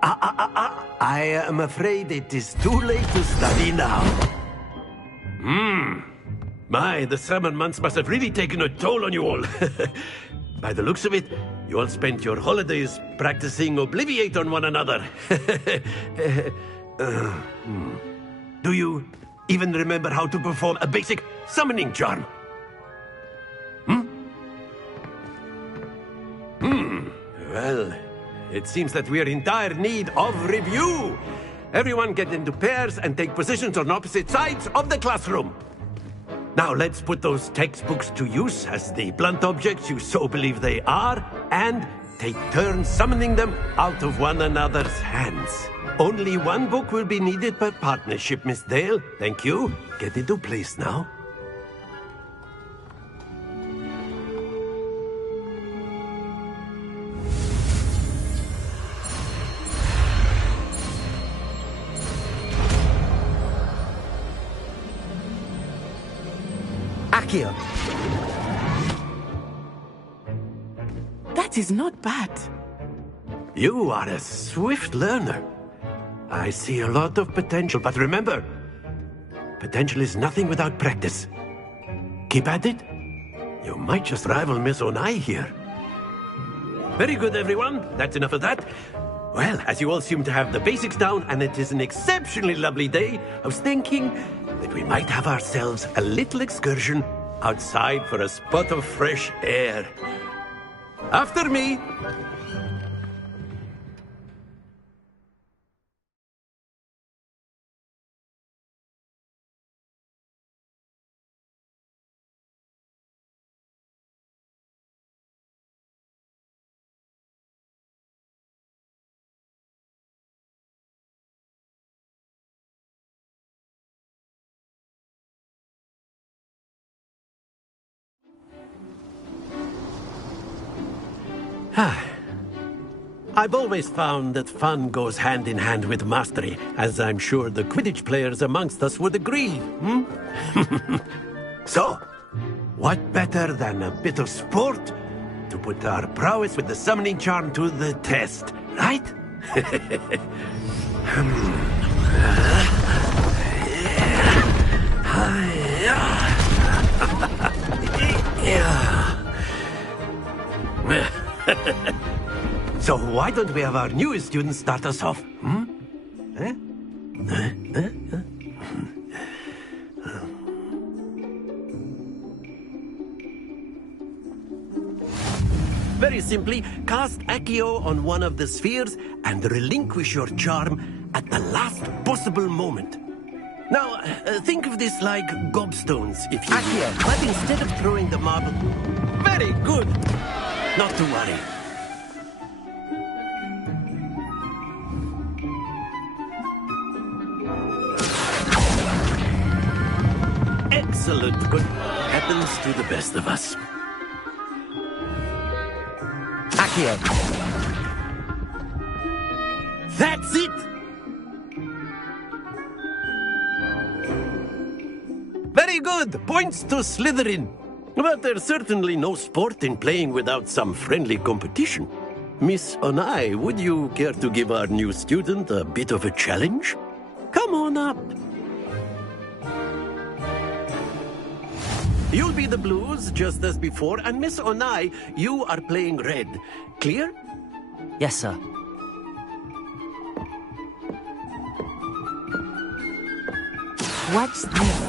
I am afraid it is too late to study now. My, the summer months must have really taken a toll on you all. By the looks of it, you all spent your holidays practicing Obliviate on one another. Do you even remember how to perform a basic summoning charm? Well, it seems that we are in dire need of review. Everyone get into pairs and take positions on opposite sides of the classroom. Now let's put those textbooks to use as the blunt objects you so believe they are, and take turns summoning them out of one another's hands. Only one book will be needed per partnership, Miss Dale. Thank you. Get into place now. Accio. That is not bad. You are a swift learner. I see a lot of potential, but remember, potential is nothing without practice. Keep at it. You might just rival Miss Onai here. Very good, everyone. That's enough of that. Well, as you all seem to have the basics down, and it is an exceptionally lovely day, I was thinking that we might have ourselves a little excursion outside for a spot of fresh air. After me. I've always found that fun goes hand in hand with mastery, as I'm sure the Quidditch players amongst us would agree. So, what better than a bit of sport to put our prowess with the summoning charm to the test, right? So why don't we have our newest student start us off? Very simply, cast Accio on one of the spheres and relinquish your charm at the last possible moment. Now, think of this like gobstones, if you will. But instead of throwing the marble... Very good! Not to worry. Excellent. Good. Happens to the best of us. Accio. That's it! Very good! Points to Slytherin. But there's certainly no sport in playing without some friendly competition. Miss Onai, would you care to give our new student a bit of a challenge? Come on up. You'll be the blues, just as before, and Miss Onai, you are playing red. Clear? Yes, sir. Watch this.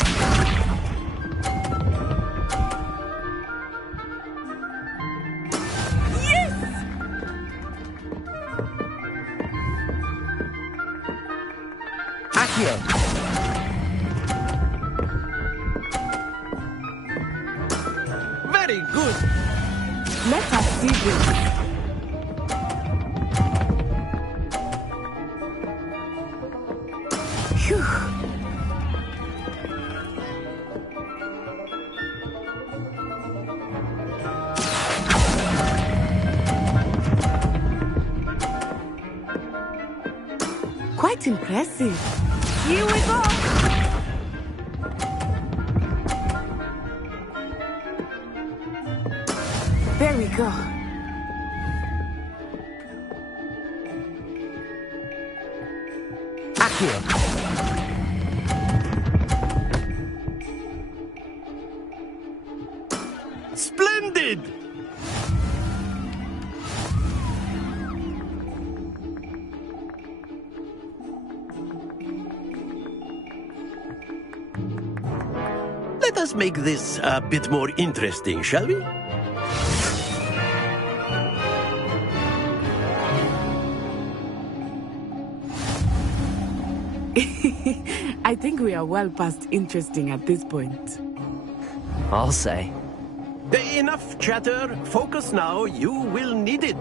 Accio. Very good. Let us see this. Phew. Quite impressive. Here we go. There we go. Accio. Splendid! Let us make this a bit more interesting, shall we? I think we are well past interesting at this point. I'll say. Enough chatter. Focus now. You will need it.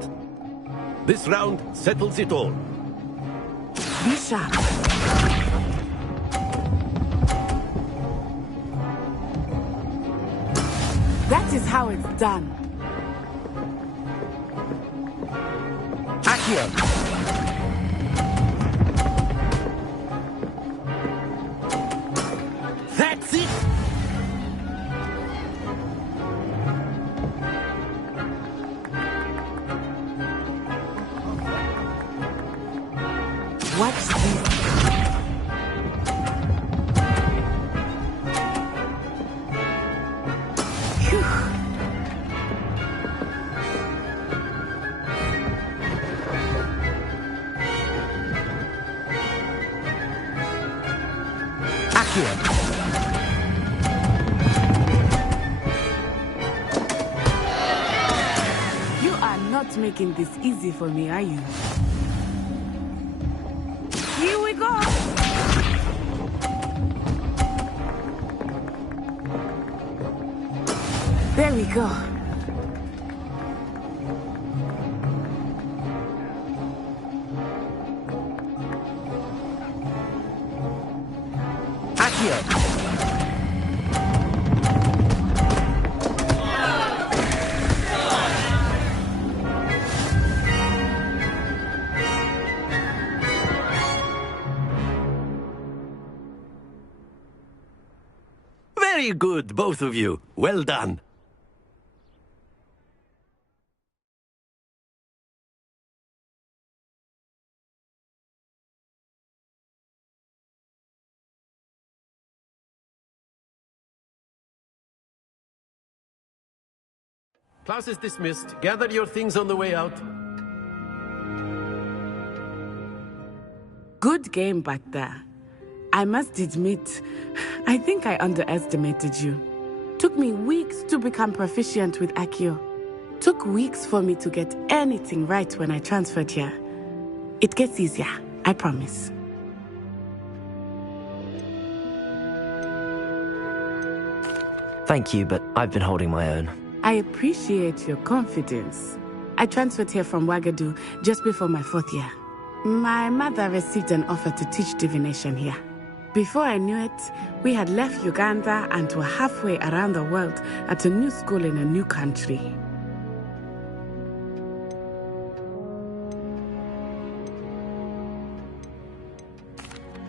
This round settles it all. Be sharp. That is how it's done. Accio. That's it! Watch this. Phew. Accio. You are not making this easy for me, are you? Here we go! There we go. Accio. Very good, both of you. Well done. Class is dismissed. Gather your things on the way out. Good game back there. I must admit, I think I underestimated you. Took me weeks to become proficient with Accio. Took weeks for me to get anything right when I transferred here. It gets easier, I promise. Thank you, but I've been holding my own. I appreciate your confidence. I transferred here from Wagadu just before my 4th year. My mother received an offer to teach divination here. Before I knew it, we had left Uganda and were halfway around the world at a new school in a new country.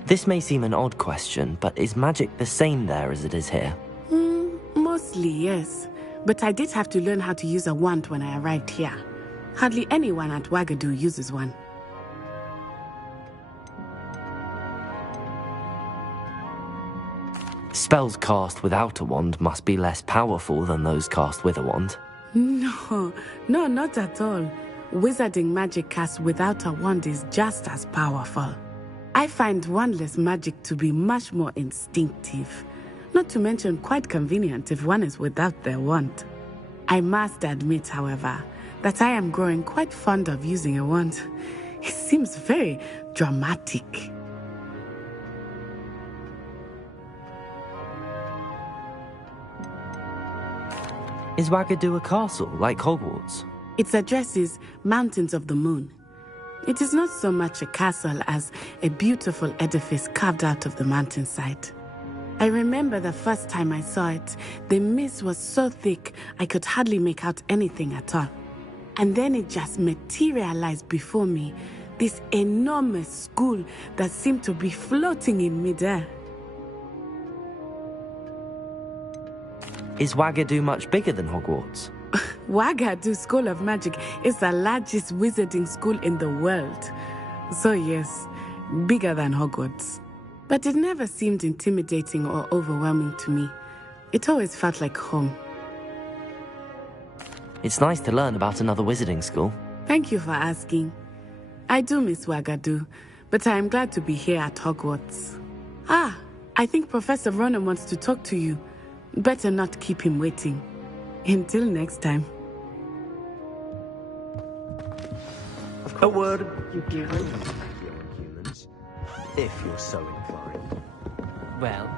This may seem an odd question, but is magic the same there as it is here? Mostly, yes. But I did have to learn how to use a wand when I arrived here. Hardly anyone at Wagadu uses one. Spells cast without a wand must be less powerful than those cast with a wand. No, not at all. Wizarding magic cast without a wand is just as powerful. I find wandless magic to be much more instinctive. Not to mention quite convenient if one is without their wand. I must admit, however, that I am growing quite fond of using a wand. It seems very dramatic. Is Wagadu a castle, like Hogwarts? Its address is Mountains of the Moon. It is not so much a castle as a beautiful edifice carved out of the mountainside. I remember the first time I saw it, the mist was so thick I could hardly make out anything at all. And then it just materialized before me, this enormous school that seemed to be floating in midair. Is Wagadu much bigger than Hogwarts? Wagadu School of Magic is the largest wizarding school in the world. So yes, bigger than Hogwarts. But it never seemed intimidating or overwhelming to me. It always felt like home. It's nice to learn about another wizarding school. Thank you for asking. I do miss Wagadu, but I am glad to be here at Hogwarts. I think Professor Ronan wants to talk to you. Better not keep him waiting. Until next time. A word. You can humans, if you're so inclined. Well,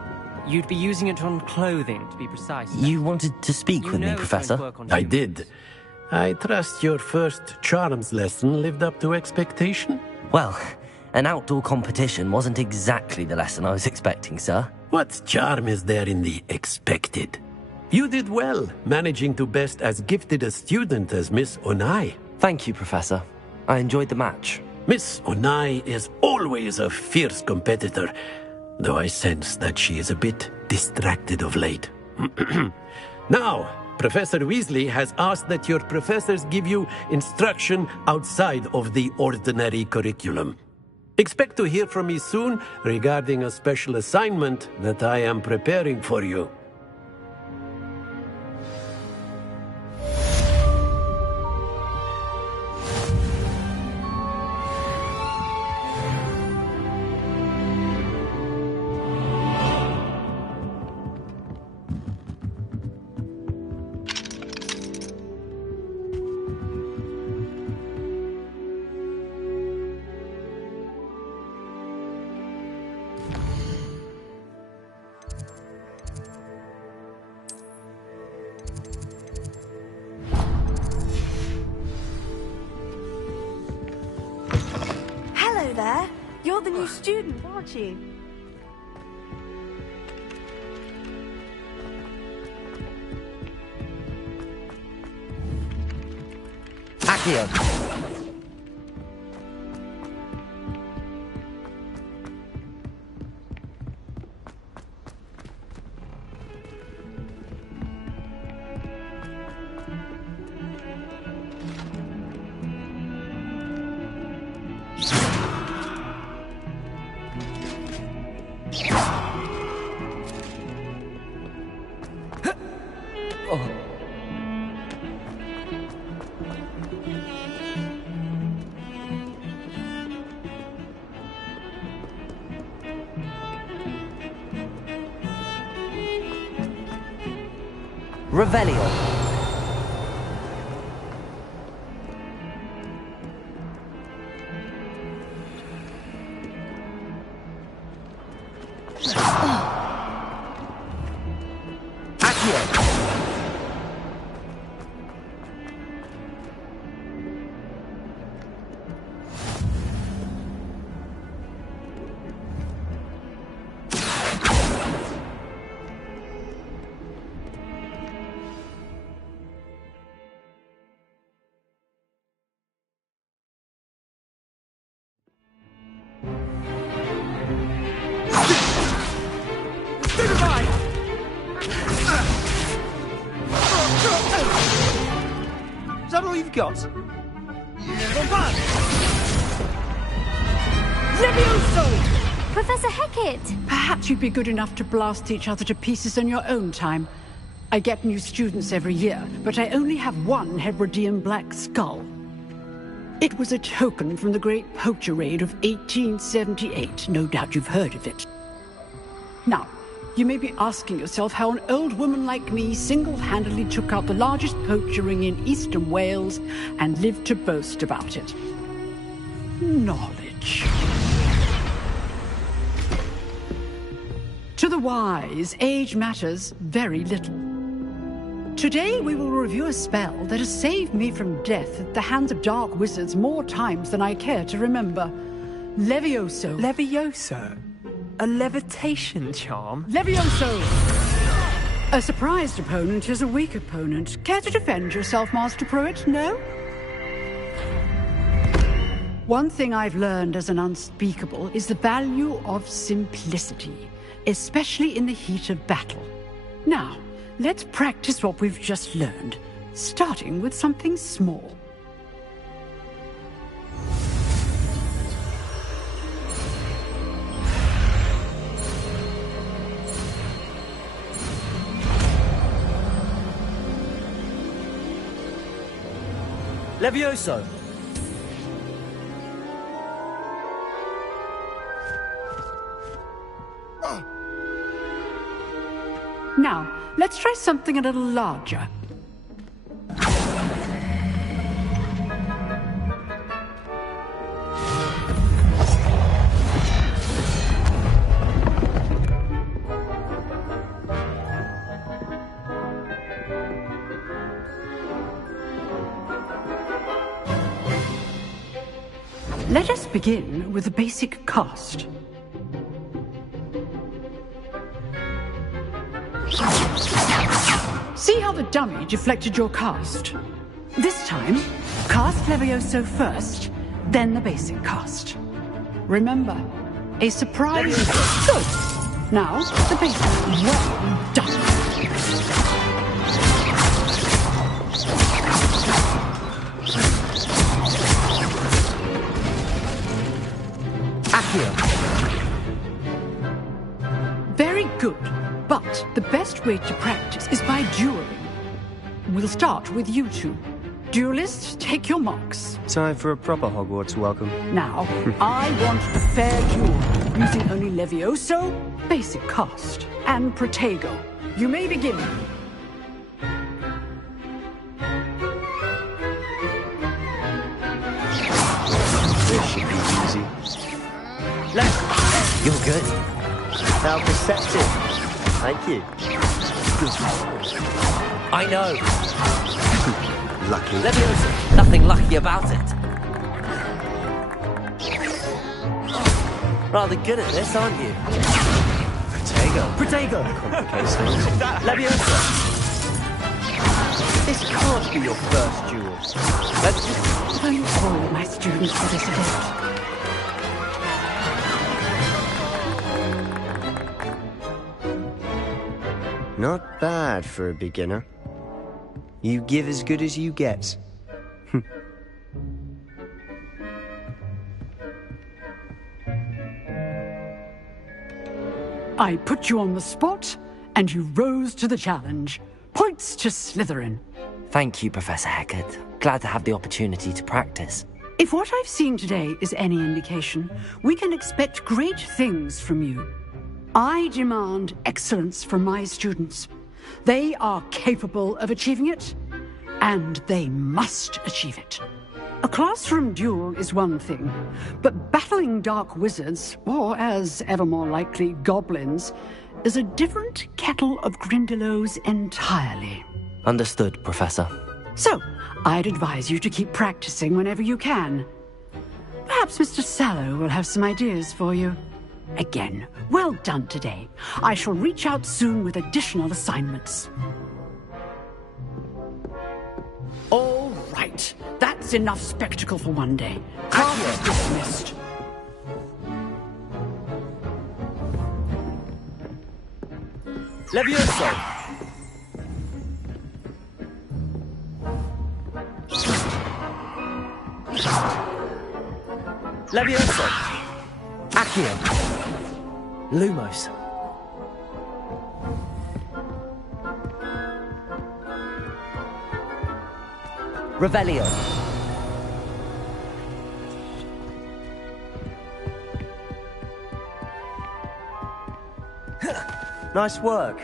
you'd be using it on clothing, to be precise. You wanted to speak with me, Professor? I did. I trust your first charms lesson lived up to expectation? Well, an outdoor competition wasn't exactly the lesson I was expecting, sir. What charm is there in the expected? You did well, managing to best as gifted a student as Miss Onai. Thank you, Professor. I enjoyed the match. Miss Onai is always a fierce competitor, though I sense that she is a bit distracted of late. Now, Professor Weasley has asked that your professors give you instruction outside of the ordinary curriculum. Expect to hear from me soon regarding a special assignment that I am preparing for you. There. You're the new student, aren't you? Accio! Revelio. Is that all you've got? Levioso! Professor Hecat! Perhaps you'd be good enough to blast each other to pieces on your own time. I get new students every year, but I only have one Hebridean black skull. It was a token from the Great Poacher Raid of 1878. No doubt you've heard of it. Now, you may be asking yourself how an old woman like me single-handedly took out the largest poacher ring in eastern Wales and lived to boast about it. Knowledge. To the wise, age matters very little. Today we will review a spell that has saved me from death at the hands of dark wizards more times than I care to remember. Levioso. Levioso? A levitation charm? Levioso! A surprised opponent is a weak opponent. Care to defend yourself, Master Pruitt? No? One thing I've learned as an unspeakable is the value of simplicity, especially in the heat of battle. Now, let's practice what we've just learned, starting with something small. Levioso! Now, let's try something a little larger. Let us begin with a basic cast. See how the dummy deflected your cast? This time, cast Levioso first, then the basic cast. Remember, a surprise is good. Now, the basic. Well done. Very good, but the best way to practice is by dueling. We'll start with you two. Duelists, take your marks. Time for a proper Hogwarts welcome. Now, I want a fair duel, using only Levioso, basic cast, and Protego. You may begin. This should be easy. You're good. How perceptive. Thank you. I know. Lucky. Levioso, nothing lucky about it. Rather good at this, aren't you? Protego. Levioso. This can't be your first duel. Don't spoil my students for this event. Not bad for a beginner. You give as good as you get. I put you on the spot, and you rose to the challenge. Point Points to Slytherin. Thank you, Professor Hecat. Glad to have the opportunity to practice. If what I've seen today is any indication, we can expect great things from you. I demand excellence from my students. They are capable of achieving it, and they must achieve it. A classroom duel is one thing, but battling dark wizards, or as ever more likely, goblins, is a different kettle of Grindylows entirely. Understood, Professor. So, I'd advise you to keep practicing whenever you can. Perhaps Mr. Sallow will have some ideas for you. Again, well done today. I shall reach out soon with additional assignments. All right. That's enough spectacle for one day. Class is dismissed. Levioso! Levioso! Accio! Lumos! Revelio! Nice work.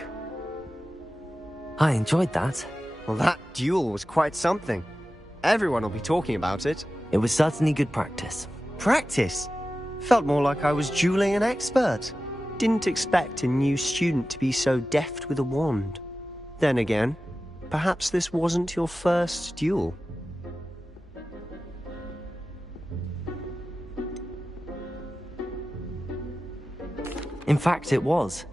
I enjoyed that. Well, that duel was quite something. Everyone will be talking about it. It was certainly good practice. Practice? Felt more like I was dueling an expert. Didn't expect a new student to be so deft with a wand. Then again, perhaps this wasn't your first duel. In fact, it was.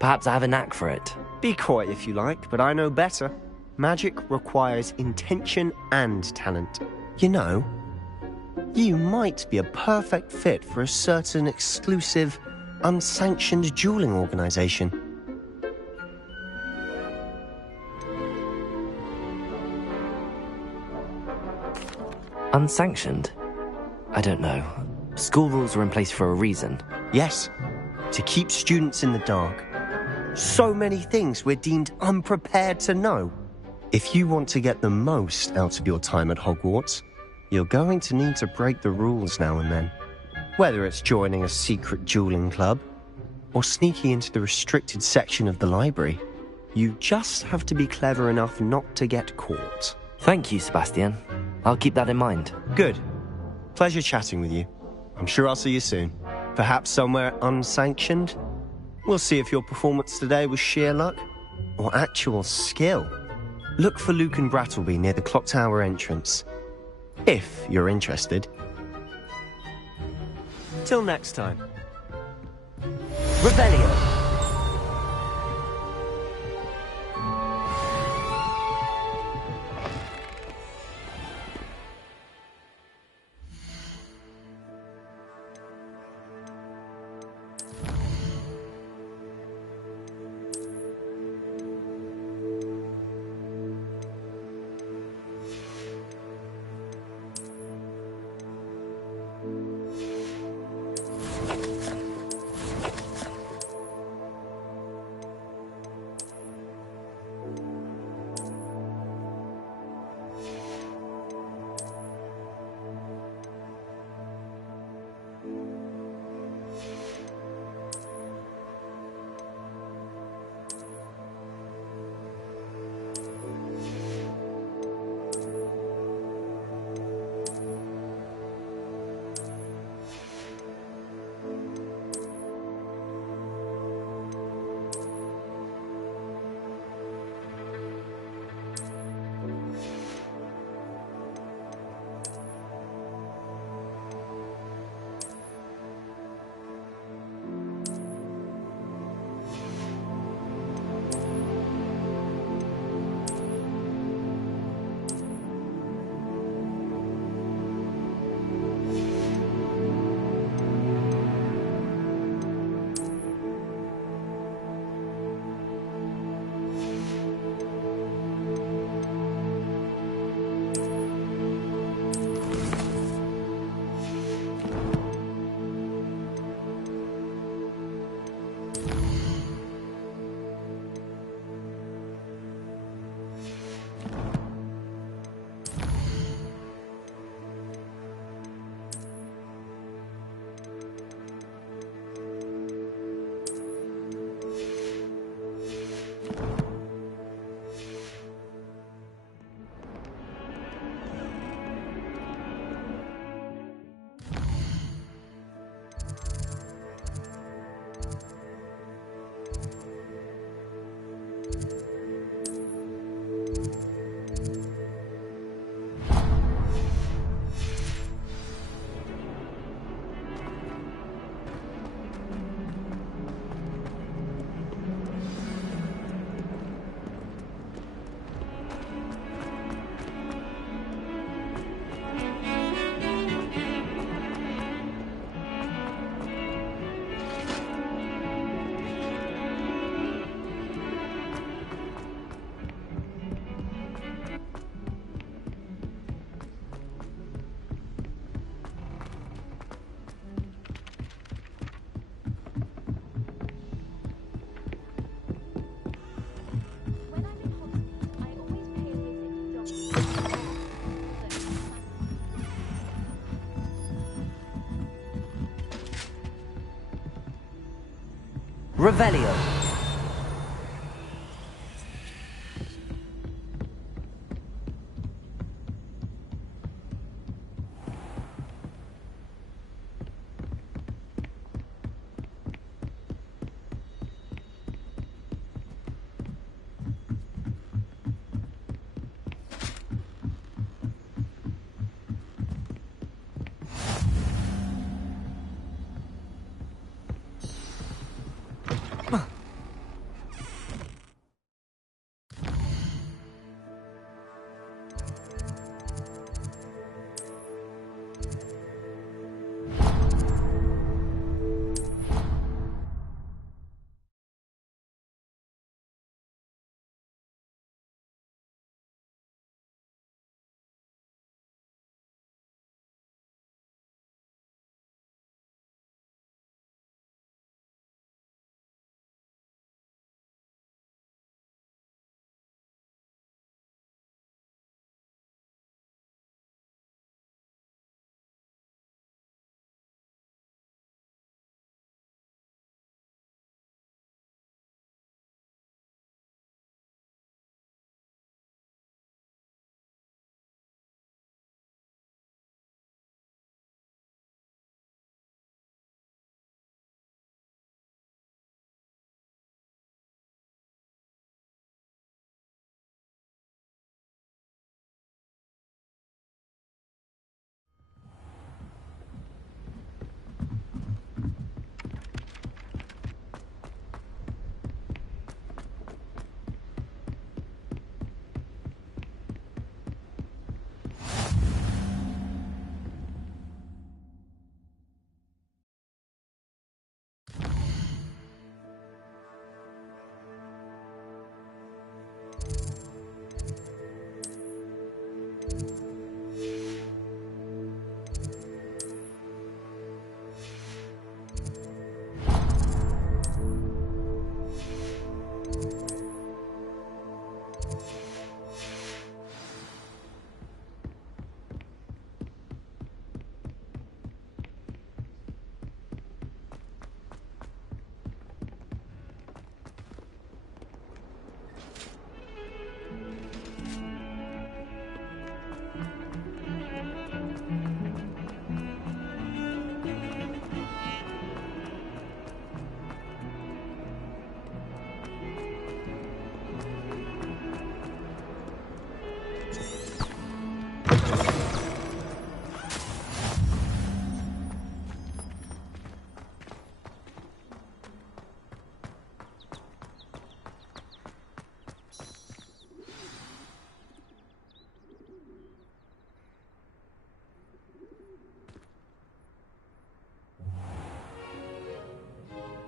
Perhaps I have a knack for it. Be coy if you like, but I know better. Magic requires intention and talent. You know, you might be a perfect fit for a certain exclusive, unsanctioned dueling organization. Unsanctioned? I don't know. School rules are in place for a reason. Yes, to keep students in the dark. So many things we're deemed unprepared to know. If you want to get the most out of your time at Hogwarts, you're going to need to break the rules now and then. Whether it's joining a secret dueling club, or sneaking into the restricted section of the library, you just have to be clever enough not to get caught. Thank you, Sebastian. I'll keep that in mind. Good. Pleasure chatting with you. I'm sure I'll see you soon. Perhaps somewhere unsanctioned? We'll see if your performance today was sheer luck or actual skill. Look for Luke and Brattleby near the clock tower entrance, if you're interested. Till next time. Revelio! Revelio.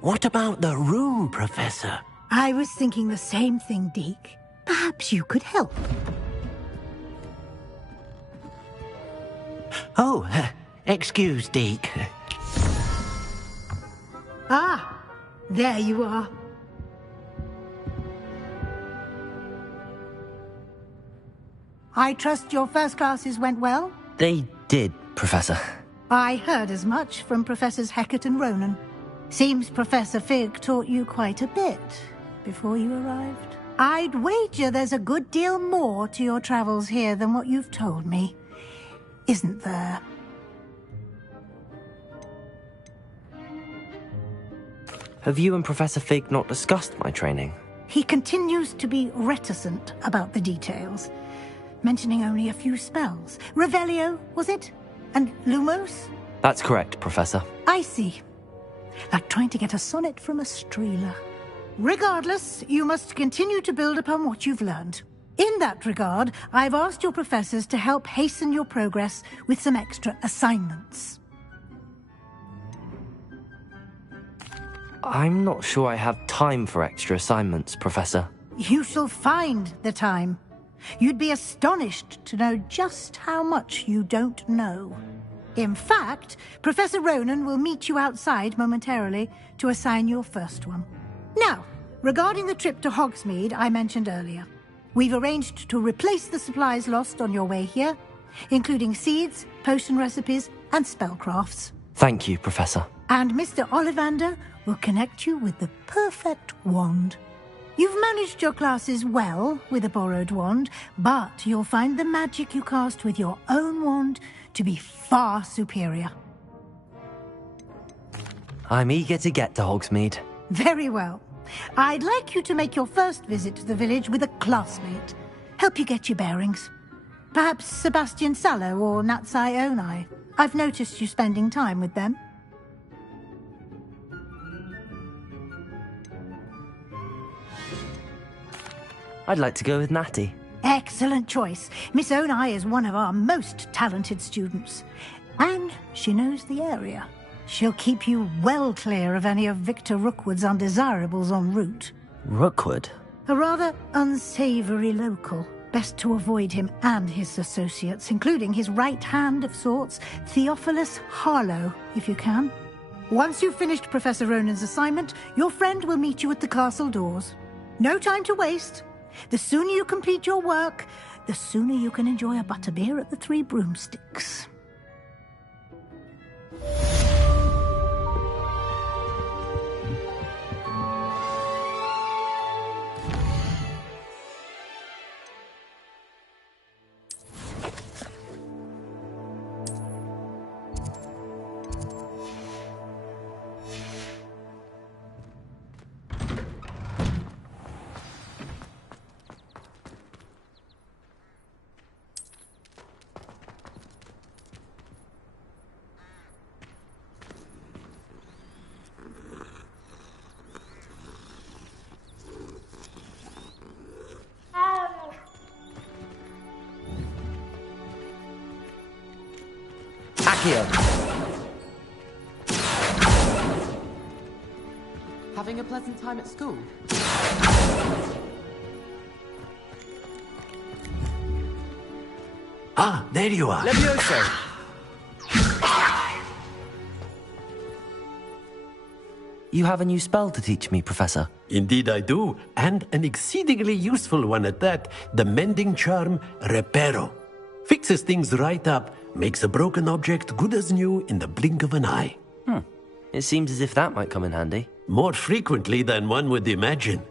What about the room, Professor? I was thinking the same thing, Deke. Perhaps you could help. Oh, excuse, Deke. Ah, there you are. I trust your first classes went well? They did, Professor. I heard as much from Professors Hecat and Ronan. Seems Professor Fig taught you quite a bit before you arrived. I'd wager there's a good deal more to your travels here than what you've told me. Isn't there? Have you and Professor Fig not discussed my training? He continues to be reticent about the details, mentioning only a few spells. Revelio, was it? And Lumos? That's correct, Professor. I see. Like trying to get a sonnet from a streeler. Regardless, you must continue to build upon what you've learned. In that regard, I've asked your professors to help hasten your progress with some extra assignments. I'm not sure I have time for extra assignments, Professor. You shall find the time. You'd be astonished to know just how much you don't know. In fact, Professor Ronan will meet you outside momentarily to assign your first one. Now, regarding the trip to Hogsmeade I mentioned earlier, we've arranged to replace the supplies lost on your way here, including seeds, potion recipes, and spellcrafts. Thank you, Professor. And Mr. Ollivander will connect you with the perfect wand. You've managed your classes well with a borrowed wand, but you'll find the magic you cast with your own wand to be far superior. I'm eager to get to Hogsmeade. Very well. I'd like you to make your first visit to the village with a classmate. Help you get your bearings. Perhaps Sebastian Sallow or Natsai Onai. I've noticed you spending time with them. I'd like to go with Natty. Excellent choice. Miss Onai is one of our most talented students. And she knows the area. She'll keep you well clear of any of Victor Rookwood's undesirables en route. Rookwood? A rather unsavory local. Best to avoid him and his associates, including his right hand of sorts, Theophilus Harlow, if you can. Once you've finished Professor Ronan's assignment, your friend will meet you at the castle doors. No time to waste. The sooner you complete your work, the sooner you can enjoy a butterbeer at the Three Broomsticks. Having a pleasant time at school? Ah, there you are. Levioso! You have a new spell to teach me, Professor. Indeed I do, and an exceedingly useful one at that. The mending charm, Reparo. Fixes things right up, makes a broken object good as new in the blink of an eye. It seems as if that might come in handy. More frequently than one would imagine.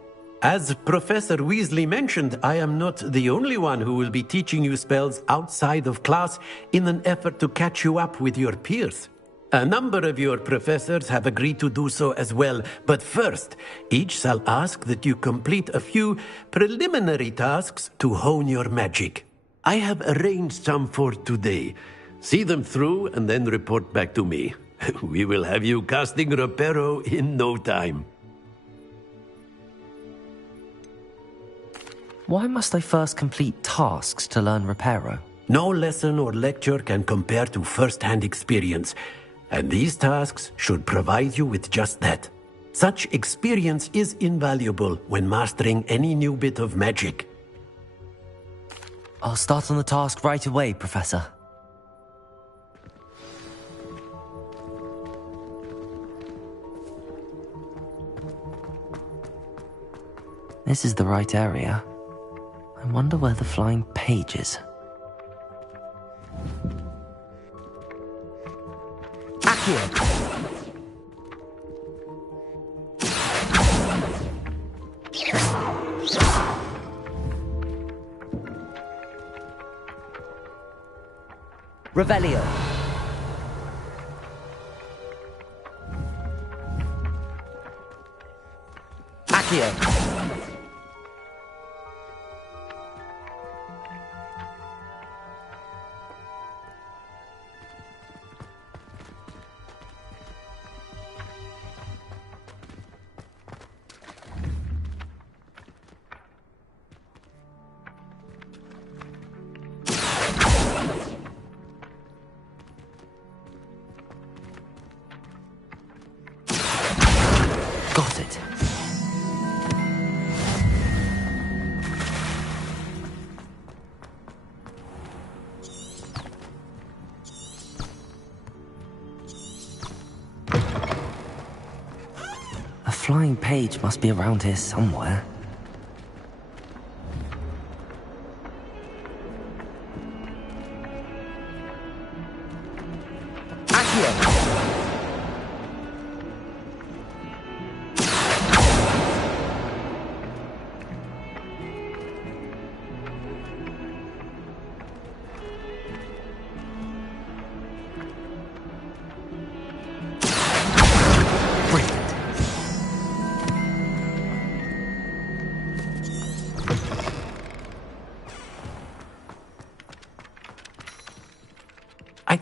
As Professor Weasley mentioned, I am not the only one who will be teaching you spells outside of class in an effort to catch you up with your peers. A number of your professors have agreed to do so as well, but first, each shall ask that you complete a few preliminary tasks to hone your magic. I have arranged some for today. See them through and then report back to me. We will have you casting Reparo in no time. Why must I first complete tasks to learn Reparo? No lesson or lecture can compare to first-hand experience, and these tasks should provide you with just that. Such experience is invaluable when mastering any new bit of magic. I'll start on the task right away, Professor. This is the right area. I wonder where the flying page is. Accio! Revelio. Accio. Got it. A flying page must be around here somewhere. Accio!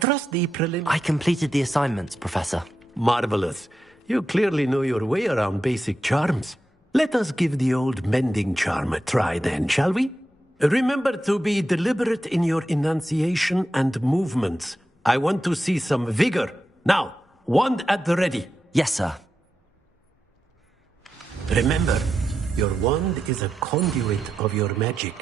trust the prelim... I completed the assignments, Professor. Marvelous. You clearly know your way around basic charms. Let us give the old mending charm a try then, shall we? Remember to be deliberate in your enunciation and movements. I want to see some vigor. Now, wand at the ready. Yes, sir. Remember, your wand is a conduit of your magic.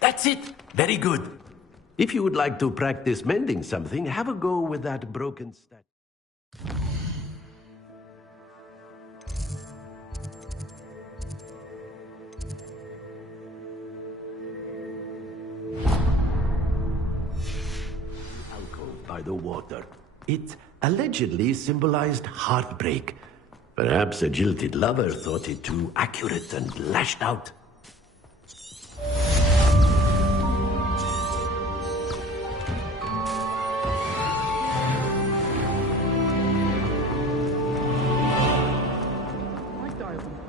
That's it. Very good. If you would like to practice mending something, have a go with that broken statue. Alcove by the water. It allegedly symbolized heartbreak. Perhaps a jilted lover thought it too accurate and lashed out.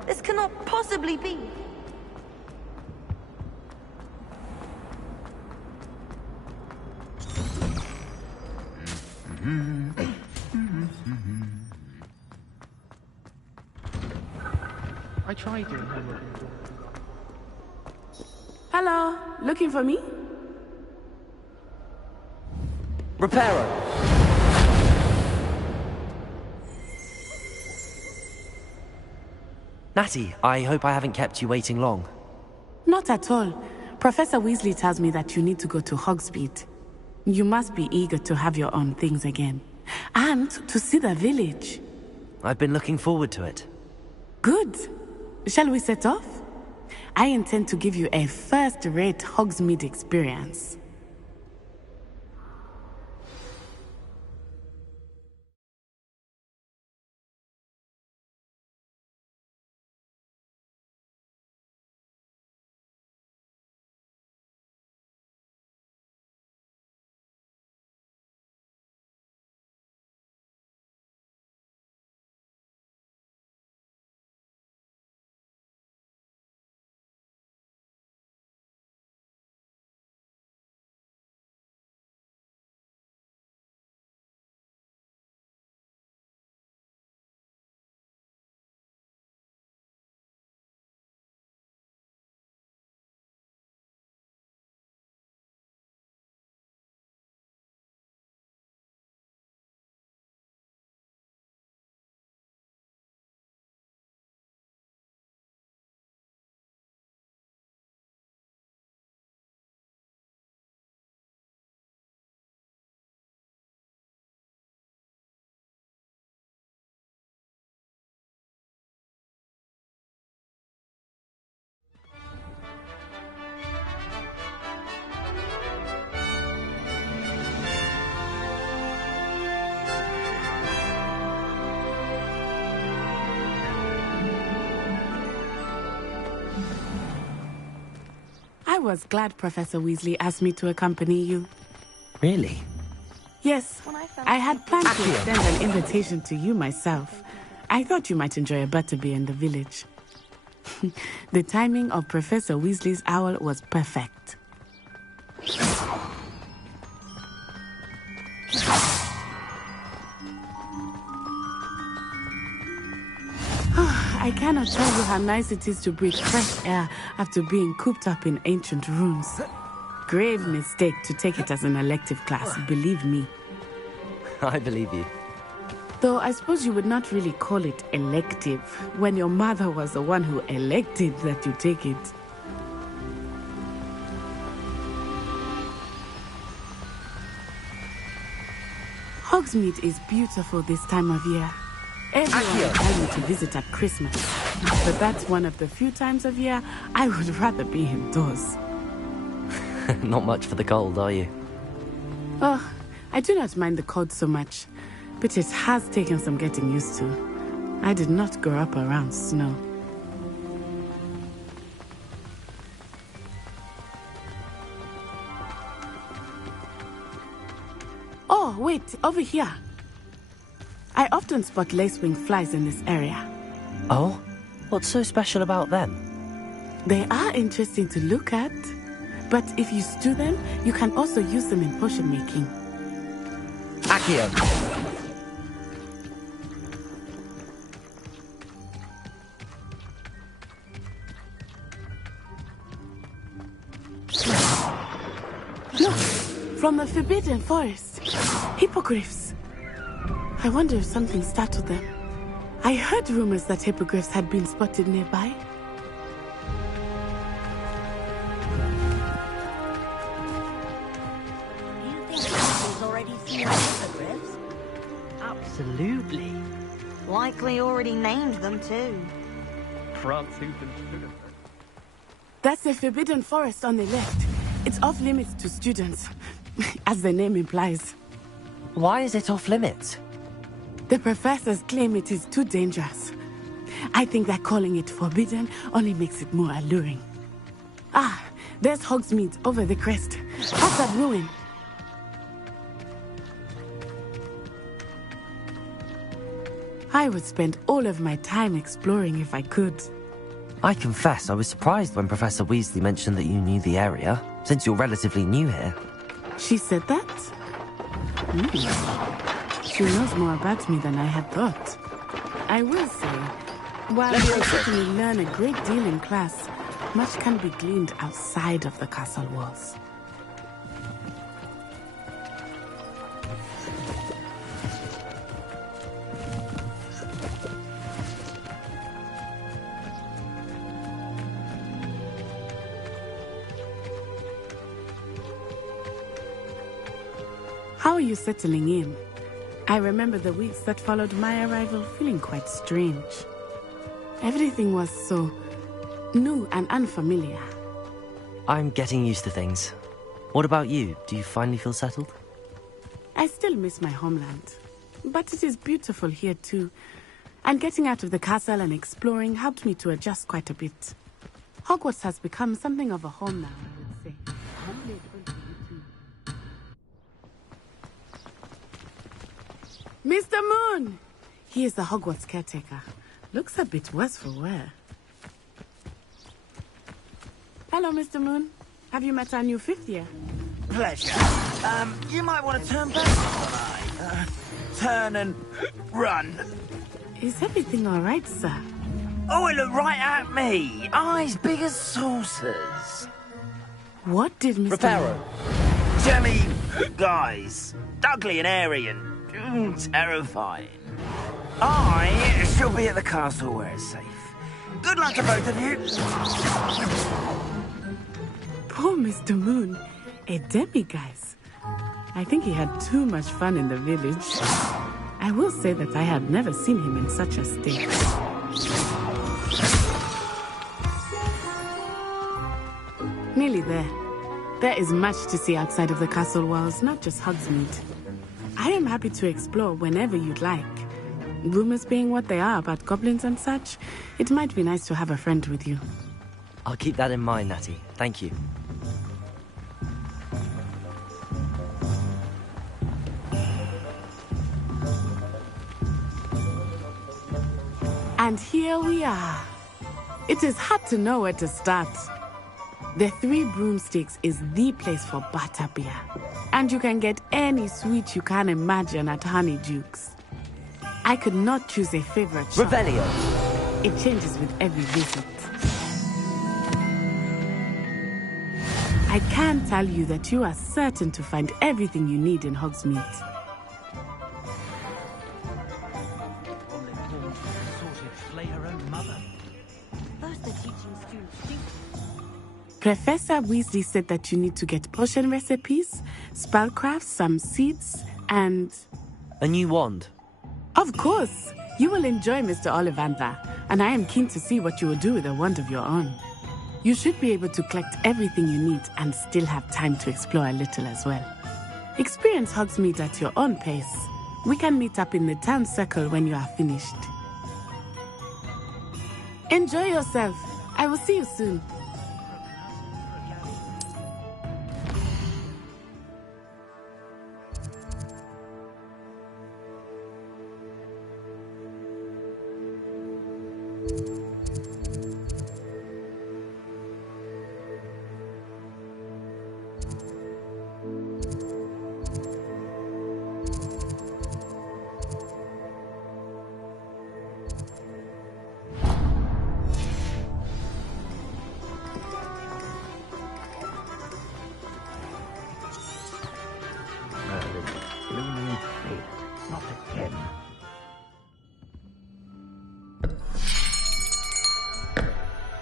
This cannot possibly be. I tried doing homework. Hello, looking for me? Reparo! Natty, I hope I haven't kept you waiting long. Not at all. Professor Weasley tells me that you need to go to Hogsmeade. You must be eager to have your own things again. And to see the village. I've been looking forward to it. Good. Shall we set off? I intend to give you a first-rate Hogsmeade experience. I was glad Professor Weasley asked me to accompany you. Really? Yes, I had planned to extend an invitation to you myself. I thought you might enjoy a butterbeer in the village. The timing of Professor Weasley's owl was perfect. I cannot tell you how nice it is to breathe fresh air after being cooped up in ancient ruins. Grave mistake to take it as an elective class, believe me. I believe you. Though I suppose you would not really call it elective when your mother was the one who elected that you take it. Hogsmeade is beautiful this time of year. Everyone will tell me to visit at Christmas, but that's one of the few times of year I would rather be indoors. Not much for the cold, are you? Oh, I do not mind the cold so much, but it has taken some getting used to. I did not grow up around snow. wait, over here. I often spot lacewing flies in this area. Oh? What's so special about them? They are interesting to look at, but if you stew them, you can also use them in potion making. Accio! Look! From the Forbidden Forest. Hippogriffs. I wonder if something startled them. I heard rumors that hippogriffs had been spotted nearby. Do you think Lucy's already seen hippogriffs? Absolutely. Likely already named them too. That's the Forbidden Forest on the left. It's off limits to students, as the name implies. Why is it off limits? The professors claim it is too dangerous. I think that calling it forbidden only makes it more alluring. Ah, there's Hogsmeade over the crest. Past that ruin. I would spend all of my time exploring if I could. I confess I was surprised when Professor Weasley mentioned that you knew the area, since you're relatively new here. She said that? She knows more about me than I had thought. I will say, while we certainly learn a great deal in class, much can be gleaned outside of the castle walls. How are you settling in? I remember the weeks that followed my arrival feeling quite strange. Everything was so new and unfamiliar. I'm getting used to things. What about you? Do you finally feel settled? I still miss my homeland, but it is beautiful here too. And getting out of the castle and exploring helped me to adjust quite a bit. Hogwarts has become something of a home now, I would say. Hopefully it will for you too. Mr. Moon! He is the Hogwarts caretaker. Looks a bit worse for wear. Hello, Mr. Moon. Have you met our new fifth year? Pleasure. You might want to turn back while I turn and run. Is everything all right, sir? Oh, it looked right at me. Eyes big as saucers. What did Mr. Reparo. Jemmy, guys. Ugly and airy and terrifying. I shall be at the castle where it's safe. Good luck to both of you. Poor Mr. Moon. A demiguise. I think he had too much fun in the village. I will say that I have never seen him in such a state. Nearly there. There is much to see outside of the castle walls, not just Hogsmeade. I am happy to explore whenever you'd like. Rumors being what they are about goblins and such, it might be nice to have a friend with you. I'll keep that in mind, Natty. Thank you. And here we are. It is hard to know where to start. The Three Broomsticks is the place for butterbeer. And you can get any sweet you can imagine at Honeydukes. I could not choose a favorite shop. Revelio. It changes with every visit. I can tell you that you are certain to find everything you need in Hogsmeade. Professor Weasley said that you need to get potion recipes, spellcrafts, some seeds, and... A new wand. Of course! You will enjoy Mr. Ollivander, and I am keen to see what you will do with a wand of your own. You should be able to collect everything you need and still have time to explore a little as well. Experience Hogsmeade at your own pace. We can meet up in the town circle when you are finished. Enjoy yourself. I will see you soon.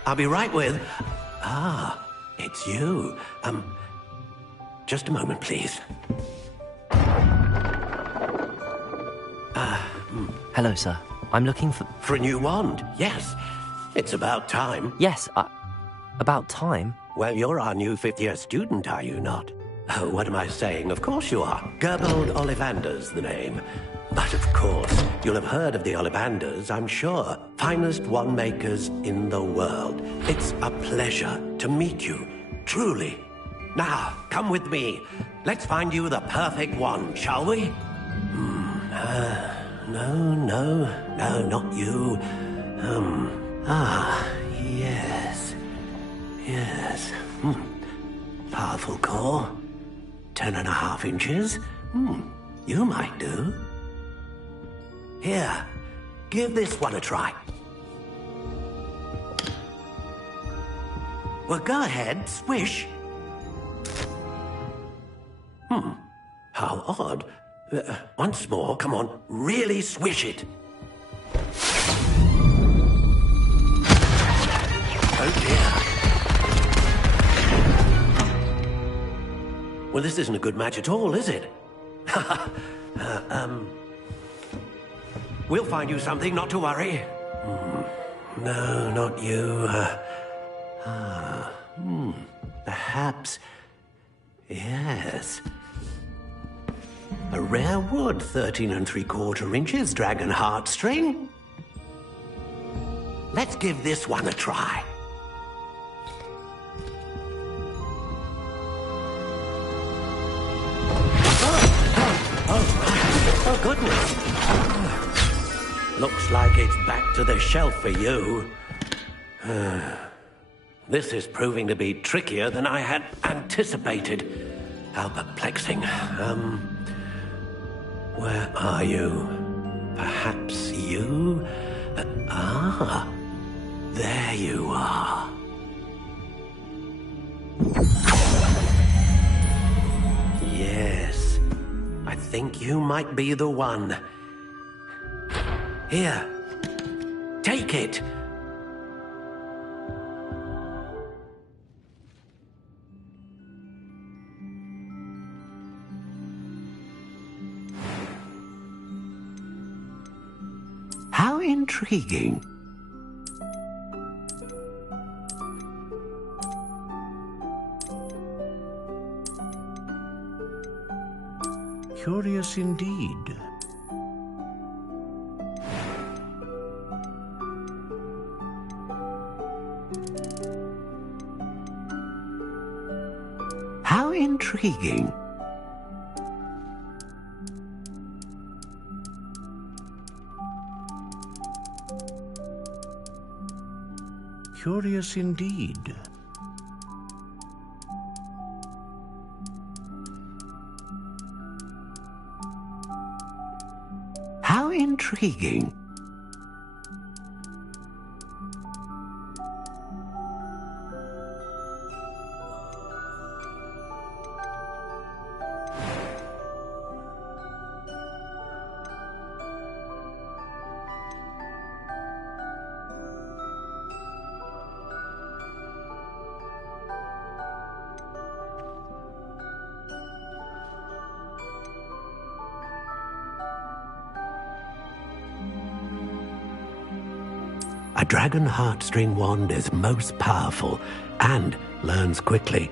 I'll be right with... Ah, it's you. Just a moment, please. Hello, sir. I'm looking for... For a new wand, yes. It's about time. Yes, about time? Well, you're our new fifth-year student, are you not? Oh, what am I saying? Of course you are. Gerbold Ollivander's the name. But of course, you'll have heard of the Ollivanders, I'm sure. Finest wand makers in the world. It's a pleasure to meet you, truly. Now, come with me. Let's find you the perfect wand, shall we? No, not you. Yes. Powerful core. 10.5 inches. You might do. Here, give this one a try. Well, go ahead, swish. How odd. Once more, come on, really swish it. Oh dear. Well, this isn't a good match at all, is it? We'll find you something, not to worry. No, not you. Perhaps... Yes. A rare wood, 13 3/4 inches, dragon heartstring. Let's give this one a try. Oh, goodness. Looks like it's back to the shelf for you. This is proving to be trickier than I had anticipated. How perplexing. Where are you? Perhaps you? There you are. Yes, I think you might be the one. Here, take it. How intriguing. Curious indeed. How intriguing. Curious indeed. How intriguing. A dragon heartstring wand is most powerful and learns quickly.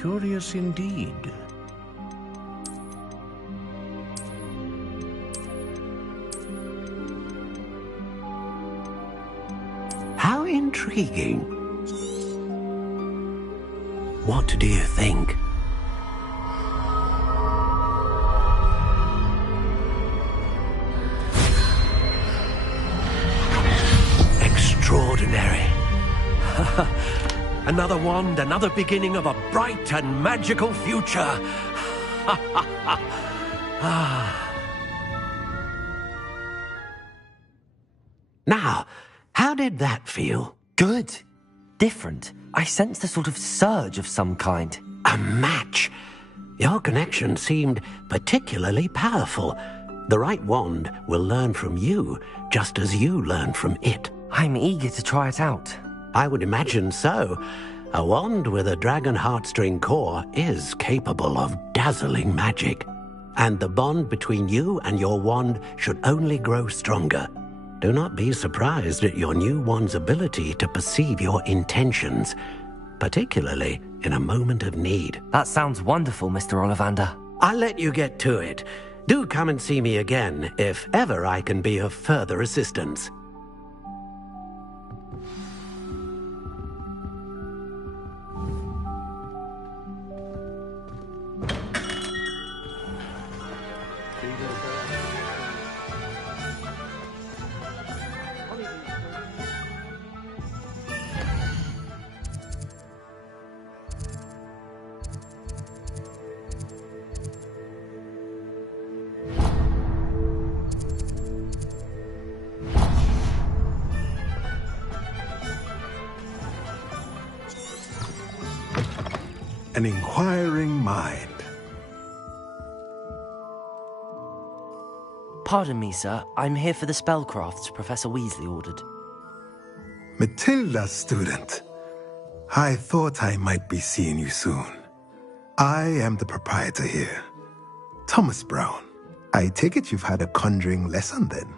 Curious indeed. How intriguing. What do you think? Extraordinary. Another wand, another beginning of a bright and magical future. Now, how did that feel? Good. Different. I sensed a sort of surge of some kind. A match. Your connection seemed particularly powerful. The right wand will learn from you, just as you learn from it. I'm eager to try it out. I would imagine so. A wand with a dragon heartstring core is capable of dazzling magic. And the bond between you and your wand should only grow stronger. Do not be surprised at your new wand's ability to perceive your intentions, particularly in a moment of need. That sounds wonderful, Mr. Ollivander. I'll let you get to it. Do come and see me again if ever I can be of further assistance. An inquiring mind. Pardon me, sir. I'm here for the spellcrafts Professor Weasley ordered. Matilda, student. I thought I might be seeing you soon. I am the proprietor here, Thomas Brown. I take it you've had a conjuring lesson then?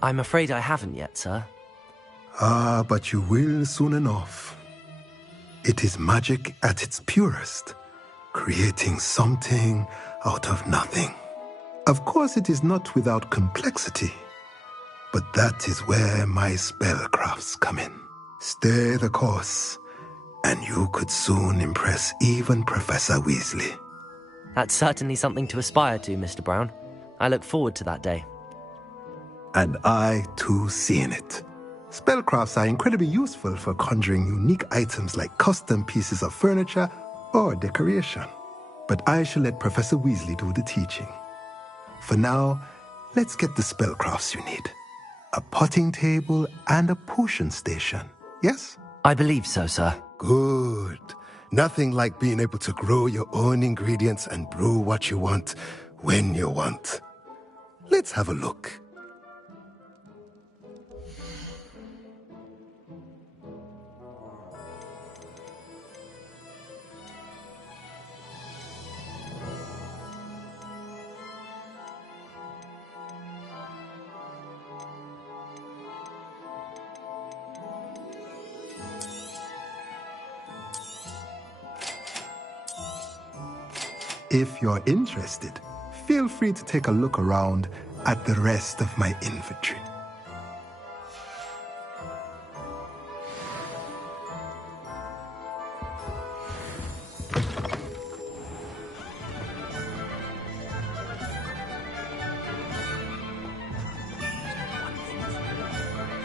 I'm afraid I haven't yet, sir. Ah, but you will soon enough. It is magic at its purest, creating something out of nothing. Of course, it is not without complexity, but that is where my spellcrafts come in. Stay the course, and you could soon impress even Professor Weasley. That's certainly something to aspire to, Mr. Brown. I look forward to that day. And I, too, seeing it. Spellcrafts are incredibly useful for conjuring unique items like custom pieces of furniture or decoration. But I shall let Professor Weasley do the teaching. For now, let's get the spellcrafts you need. A potting table and a potion station, yes? I believe so, sir. Good. Nothing like being able to grow your own ingredients and brew what you want when you want. Let's have a look. If you're interested, feel free to take a look around at the rest of my inventory.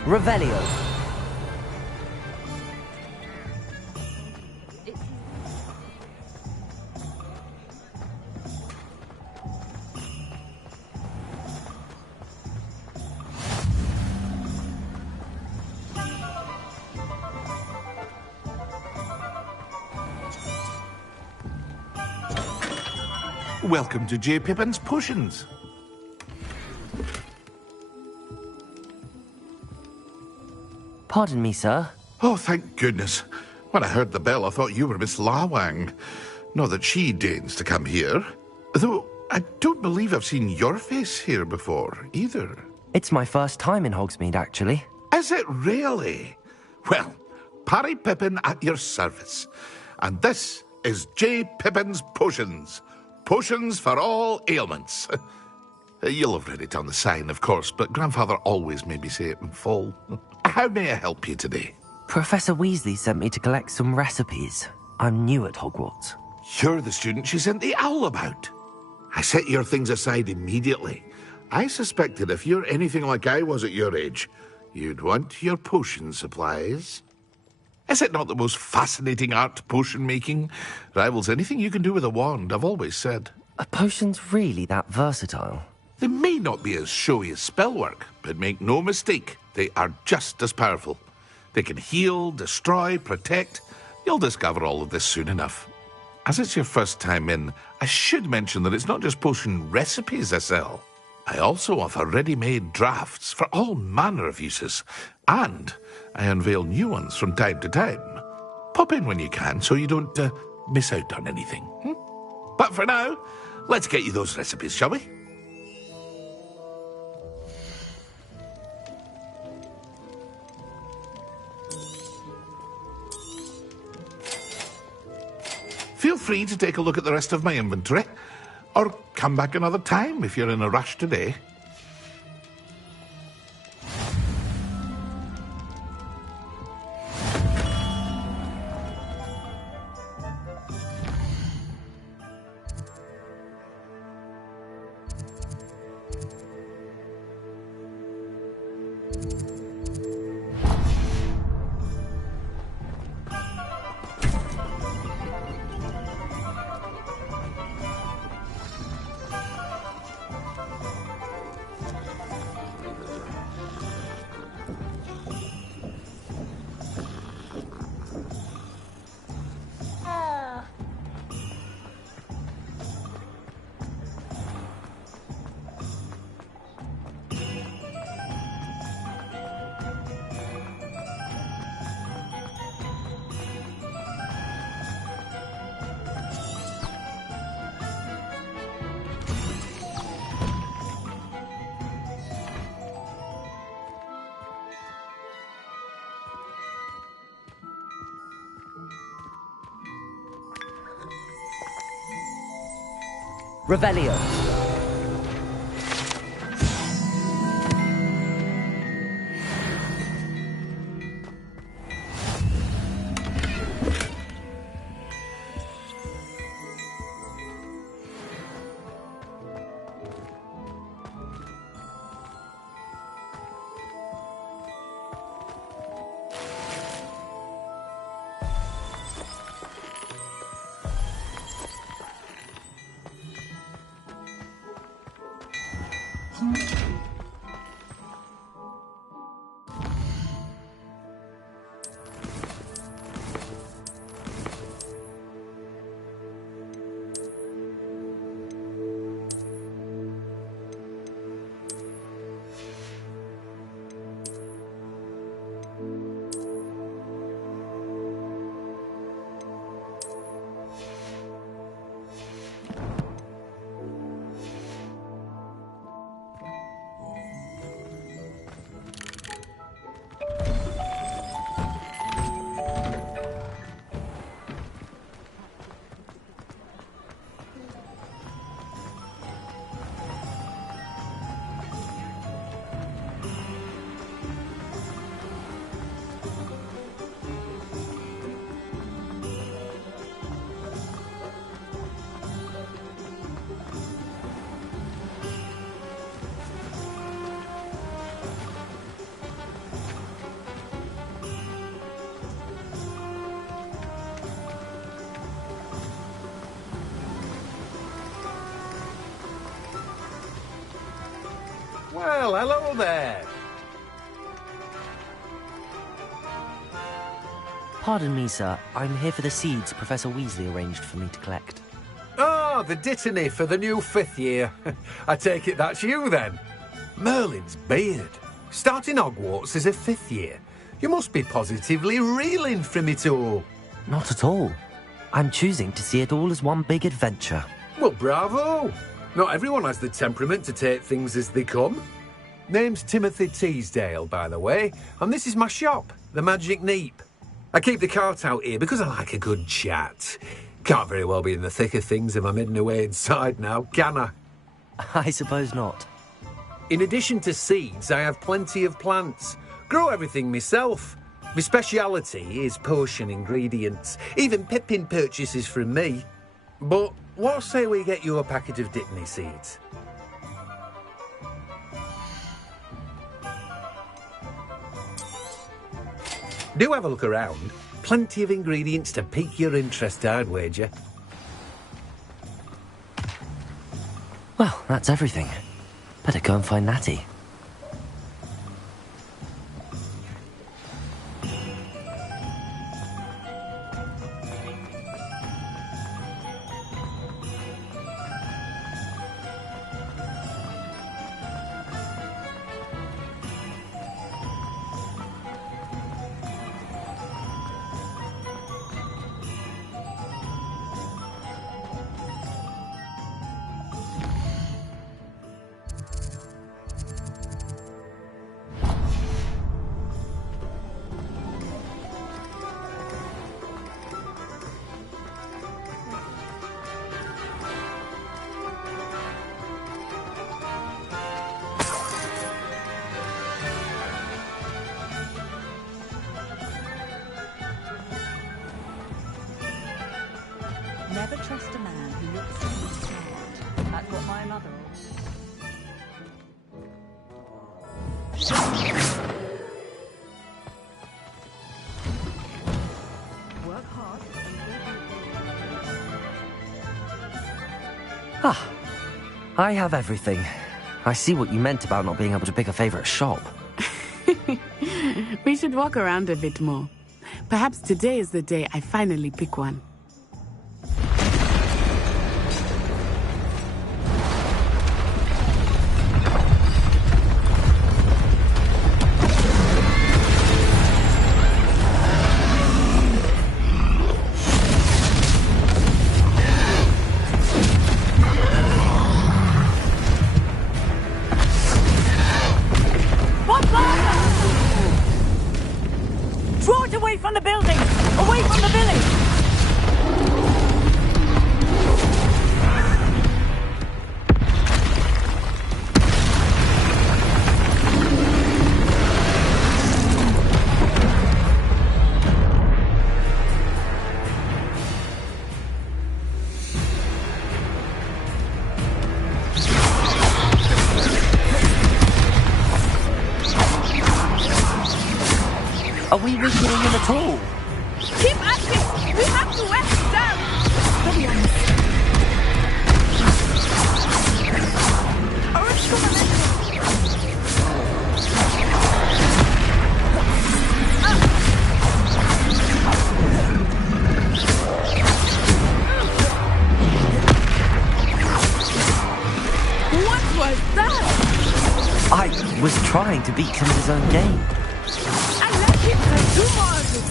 Revelio. Welcome to J. Pippin's Potions. Pardon me, sir. Oh, thank goodness. When I heard the bell, I thought you were Miss Lawang. Not that she deigns to come here. Though, I don't believe I've seen your face here before, either. It's my first time in Hogsmeade, actually. Is it really? Well, Parry Pippin at your service. And this is J. Pippin's Potions. Potions for all ailments. You'll have read it on the sign, of course, but Grandfather always made me say it in full. How may I help you today? Professor Weasley sent me to collect some recipes. I'm new at Hogwarts. You're the student she sent the owl about. I set your things aside immediately. I suspected if you're anything like I was at your age, you'd want your potion supplies. Is it not the most fascinating art, potion making? Rivals anything you can do with a wand, I've always said. Are potions really that versatile? They may not be as showy as spellwork, but make no mistake, they are just as powerful. They can heal, destroy, protect. You'll discover all of this soon enough. As it's your first time in, I should mention that it's not just potion recipes I sell. I also offer ready-made drafts for all manner of uses, and I unveil new ones from time to time. Pop in when you can so you don't miss out on anything. But for now, let's get you those recipes, shall we? Feel free to take a look at the rest of my inventory, or come back another time if you're in a rush today. Revelio. Well, hello there. Pardon me, sir. I'm here for the seeds Professor Weasley arranged for me to collect. Oh, the dittany for the new 5th year. I take it that's you, then. Merlin's beard. Starting Hogwarts as a 5th year. You must be positively reeling from it all. Not at all. I'm choosing to see it all as one big adventure. Well, bravo. Not everyone has the temperament to take things as they come. Name's Timothy Teasdale, by the way, and this is my shop, the Magic Neep. I keep the cart out here because I like a good chat. Can't very well be in the thick of things if I'm hidden away inside now, can I? I suppose not. In addition to seeds, I have plenty of plants. Grow everything myself. My speciality is potion ingredients. Even Pippin purchases from me. But what say we get you a packet of dittany seeds? Do have a look around. Plenty of ingredients to pique your interest, I'd wager. Well, that's everything. Better go and find Natty. trust a man who looks at me smart. That's what my mother work hard. Ah, I have everything. I see what you meant about not being able to pick a favorite shop. We should walk around a bit more. Perhaps today is the day I finally pick one. Draw it away from the building! Away from the village! Are we weakening him at all? Keep at it! We have to wear him down! What was that? I was trying to beat him at his own game. Do more of it.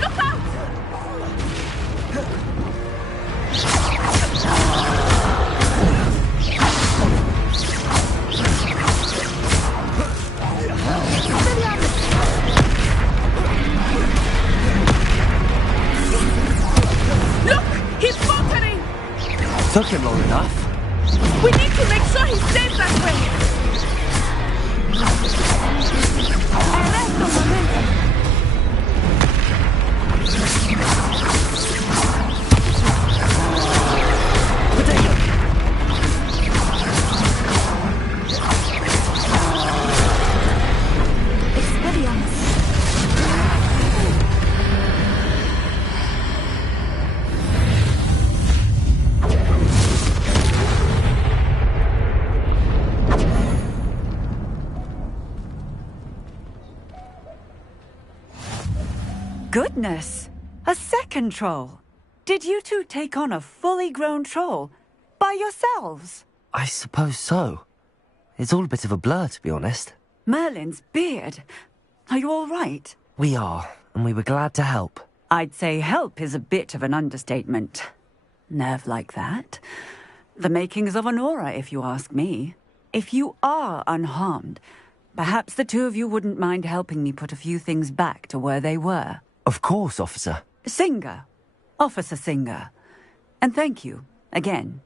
Look out! Look! He's faltering! Took him long enough. We need to make sure he stays that way! Goodness! A second troll! Did you two take on a fully grown troll? By yourselves? I suppose so. It's all a bit of a blur, to be honest. Merlin's beard. Are you all right? We are, and we were glad to help. I'd say help is a bit of an understatement. Nerve like that. The makings of an aura, if you ask me. If you are unharmed, perhaps the two of you wouldn't mind helping me put a few things back to where they were. Of course, officer. Singer. Officer Singer. And thank you, again.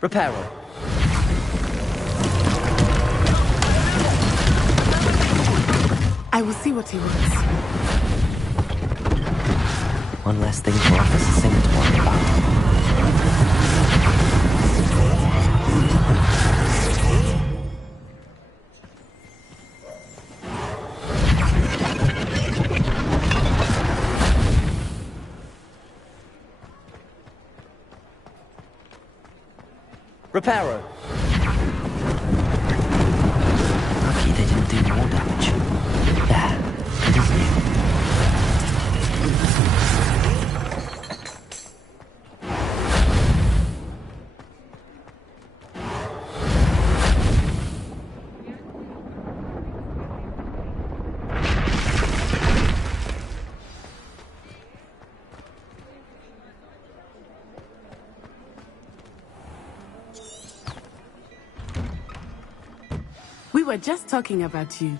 Reparo. I will see what he wants. One less thing for Officer Singer to worry about. Reparo. Lucky they didn't do more damage. There, it is new. We were just talking about you.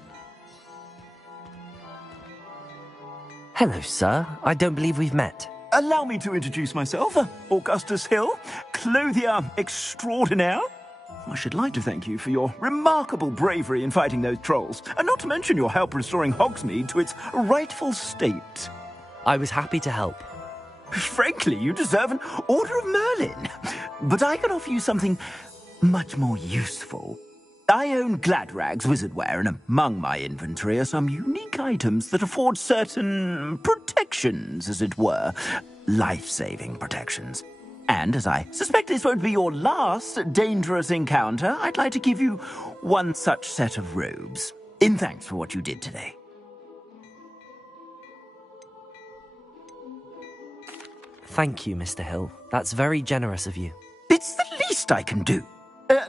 Hello, sir. I don't believe we've met. Allow me to introduce myself, Augustus Hill, clothier extraordinaire. I should like to thank you for your remarkable bravery in fighting those trolls, and not to mention your help restoring Hogsmeade to its rightful state. I was happy to help. Frankly, you deserve an Order of Merlin. But I can offer you something much more useful. I own Gladrag's wizardware, and among my inventory are some unique items that afford certain protections, as it were. Life-saving protections. And as I suspect this won't be your last dangerous encounter, I'd like to give you one such set of robes, in thanks for what you did today. Thank you, Mr. Hill. That's very generous of you. It's the least I can do.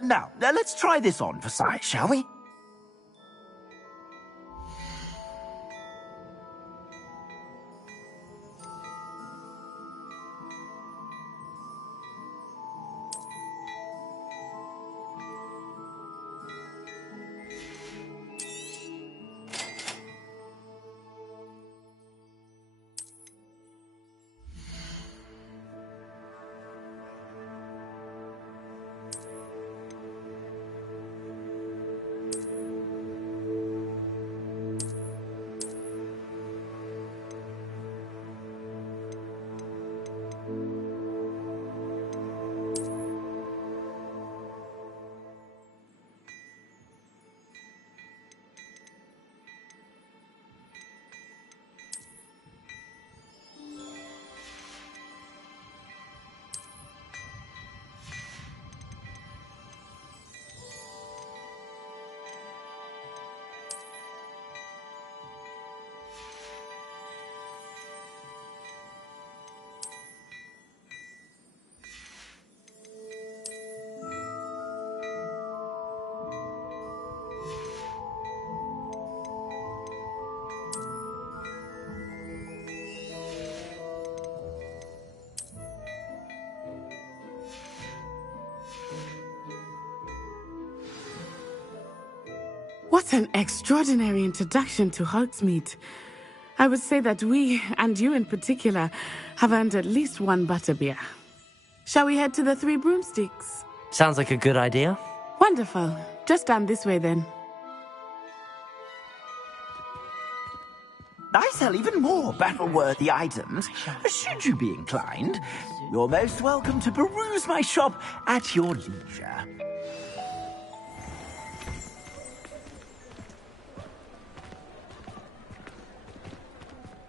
Now, let's try this on for size, shall we? What an extraordinary introduction to Hogsmeade. I would say that we, and you in particular, have earned at least one butterbeer. Shall we head to the Three Broomsticks? Sounds like a good idea. Wonderful. Just down this way then. I sell even more battle-worthy items. Should you be inclined, you're most welcome to peruse my shop at your leisure.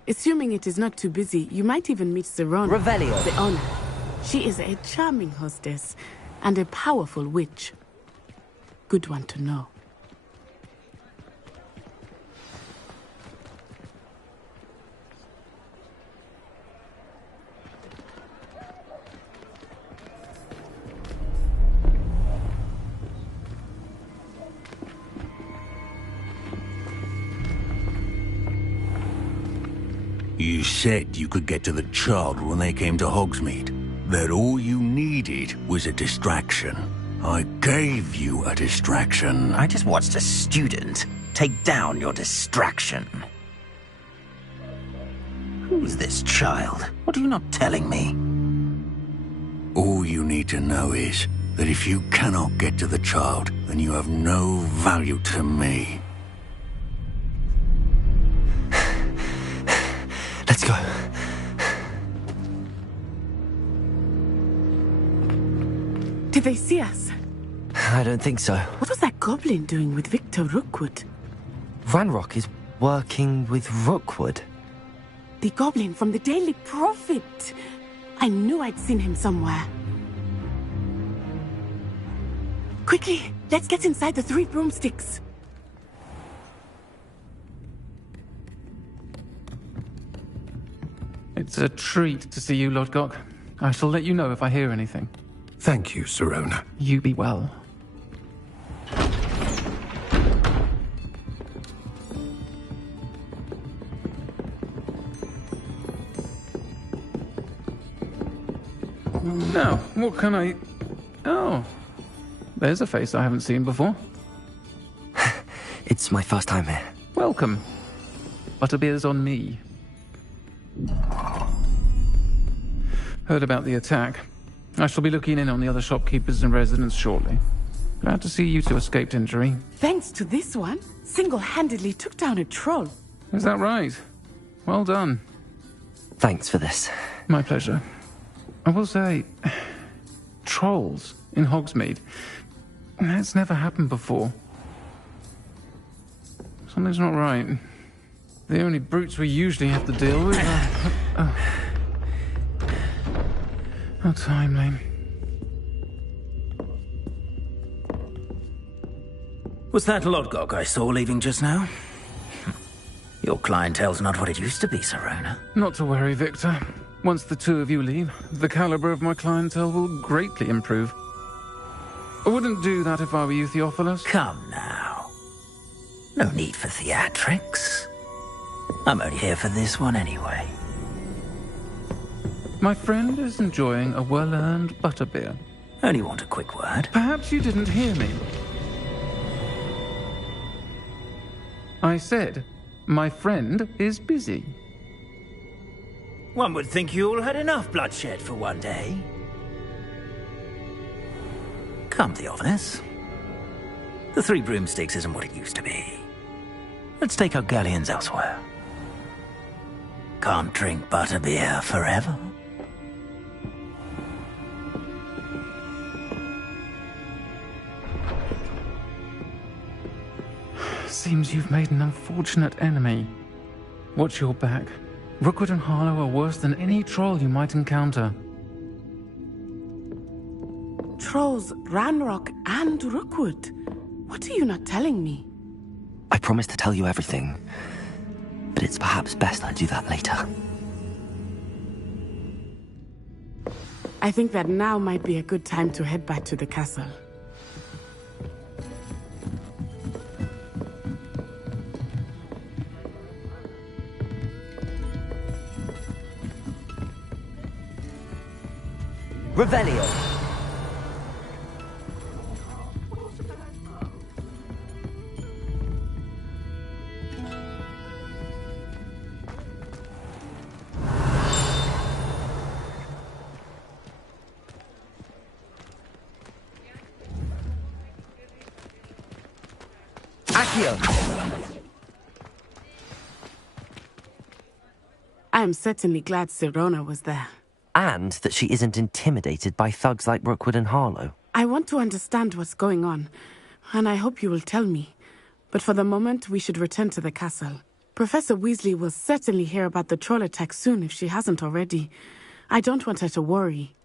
Assuming it is not too busy, you might even meet Serona, Revelio, the owner. She is a charming hostess and a powerful witch. Good one to know. You said you could get to the child when they came to Hogsmeade. That all you needed was a distraction. I gave you a distraction. I just watched a student take down your distraction. Who's this child? What are you not telling me? All you need to know is that if you cannot get to the child, then you have no value to me. Let's go. Did they see us? I don't think so. What was that goblin doing with Victor Rookwood? Ranrock is working with Rookwood. The goblin from the Daily Prophet. I knew I'd seen him somewhere. Quickly, let's get inside the Three Broomsticks. It's a treat to see you, Lodgok. I shall let you know if I hear anything. Thank you, Serona. You be well. Now, what can I... Oh, there's a face I haven't seen before. It's my first time here. Welcome. Butterbeer's on me. Heard about the attack. I shall be looking in on the other shopkeepers and residents shortly. Glad to see you two escaped injury. Thanks to this one, single-handedly took down a troll. Is that right? Well done. Thanks for this. My pleasure. I will say, trolls in Hogsmeade. That's never happened before. Something's not right. The only brutes we usually have to deal with are... How timely. Was that Lodgok I saw leaving just now? Your clientele's not what it used to be, Serona. Not to worry, Victor. Once the two of you leave, the caliber of my clientele will greatly improve. I wouldn't do that if I were you, Theophilus. Come now. No need for theatrics. I'm only here for this one anyway. My friend is enjoying a well-earned butterbeer. Only want a quick word. Perhaps you didn't hear me. I said, my friend is busy. One would think you all had enough bloodshed for one day. Come, Theophilus. The Three Broomsticks isn't what it used to be. Let's take our galleons elsewhere. Can't drink butterbeer forever. Seems you've made an unfortunate enemy. Watch your back. Rookwood and Harlow are worse than any troll you might encounter. Trolls, Ranrock, and Rookwood. What are you not telling me? I promised to tell you everything, but it's perhaps best I do that later. I think that now might be a good time to head back to the castle. Revelio. I am certainly glad Serona was there. And that she isn't intimidated by thugs like Rookwood and Harlow. I want to understand what's going on, and I hope you will tell me. But for the moment, we should return to the castle. Professor Weasley will certainly hear about the troll attack soon if she hasn't already. I don't want her to worry.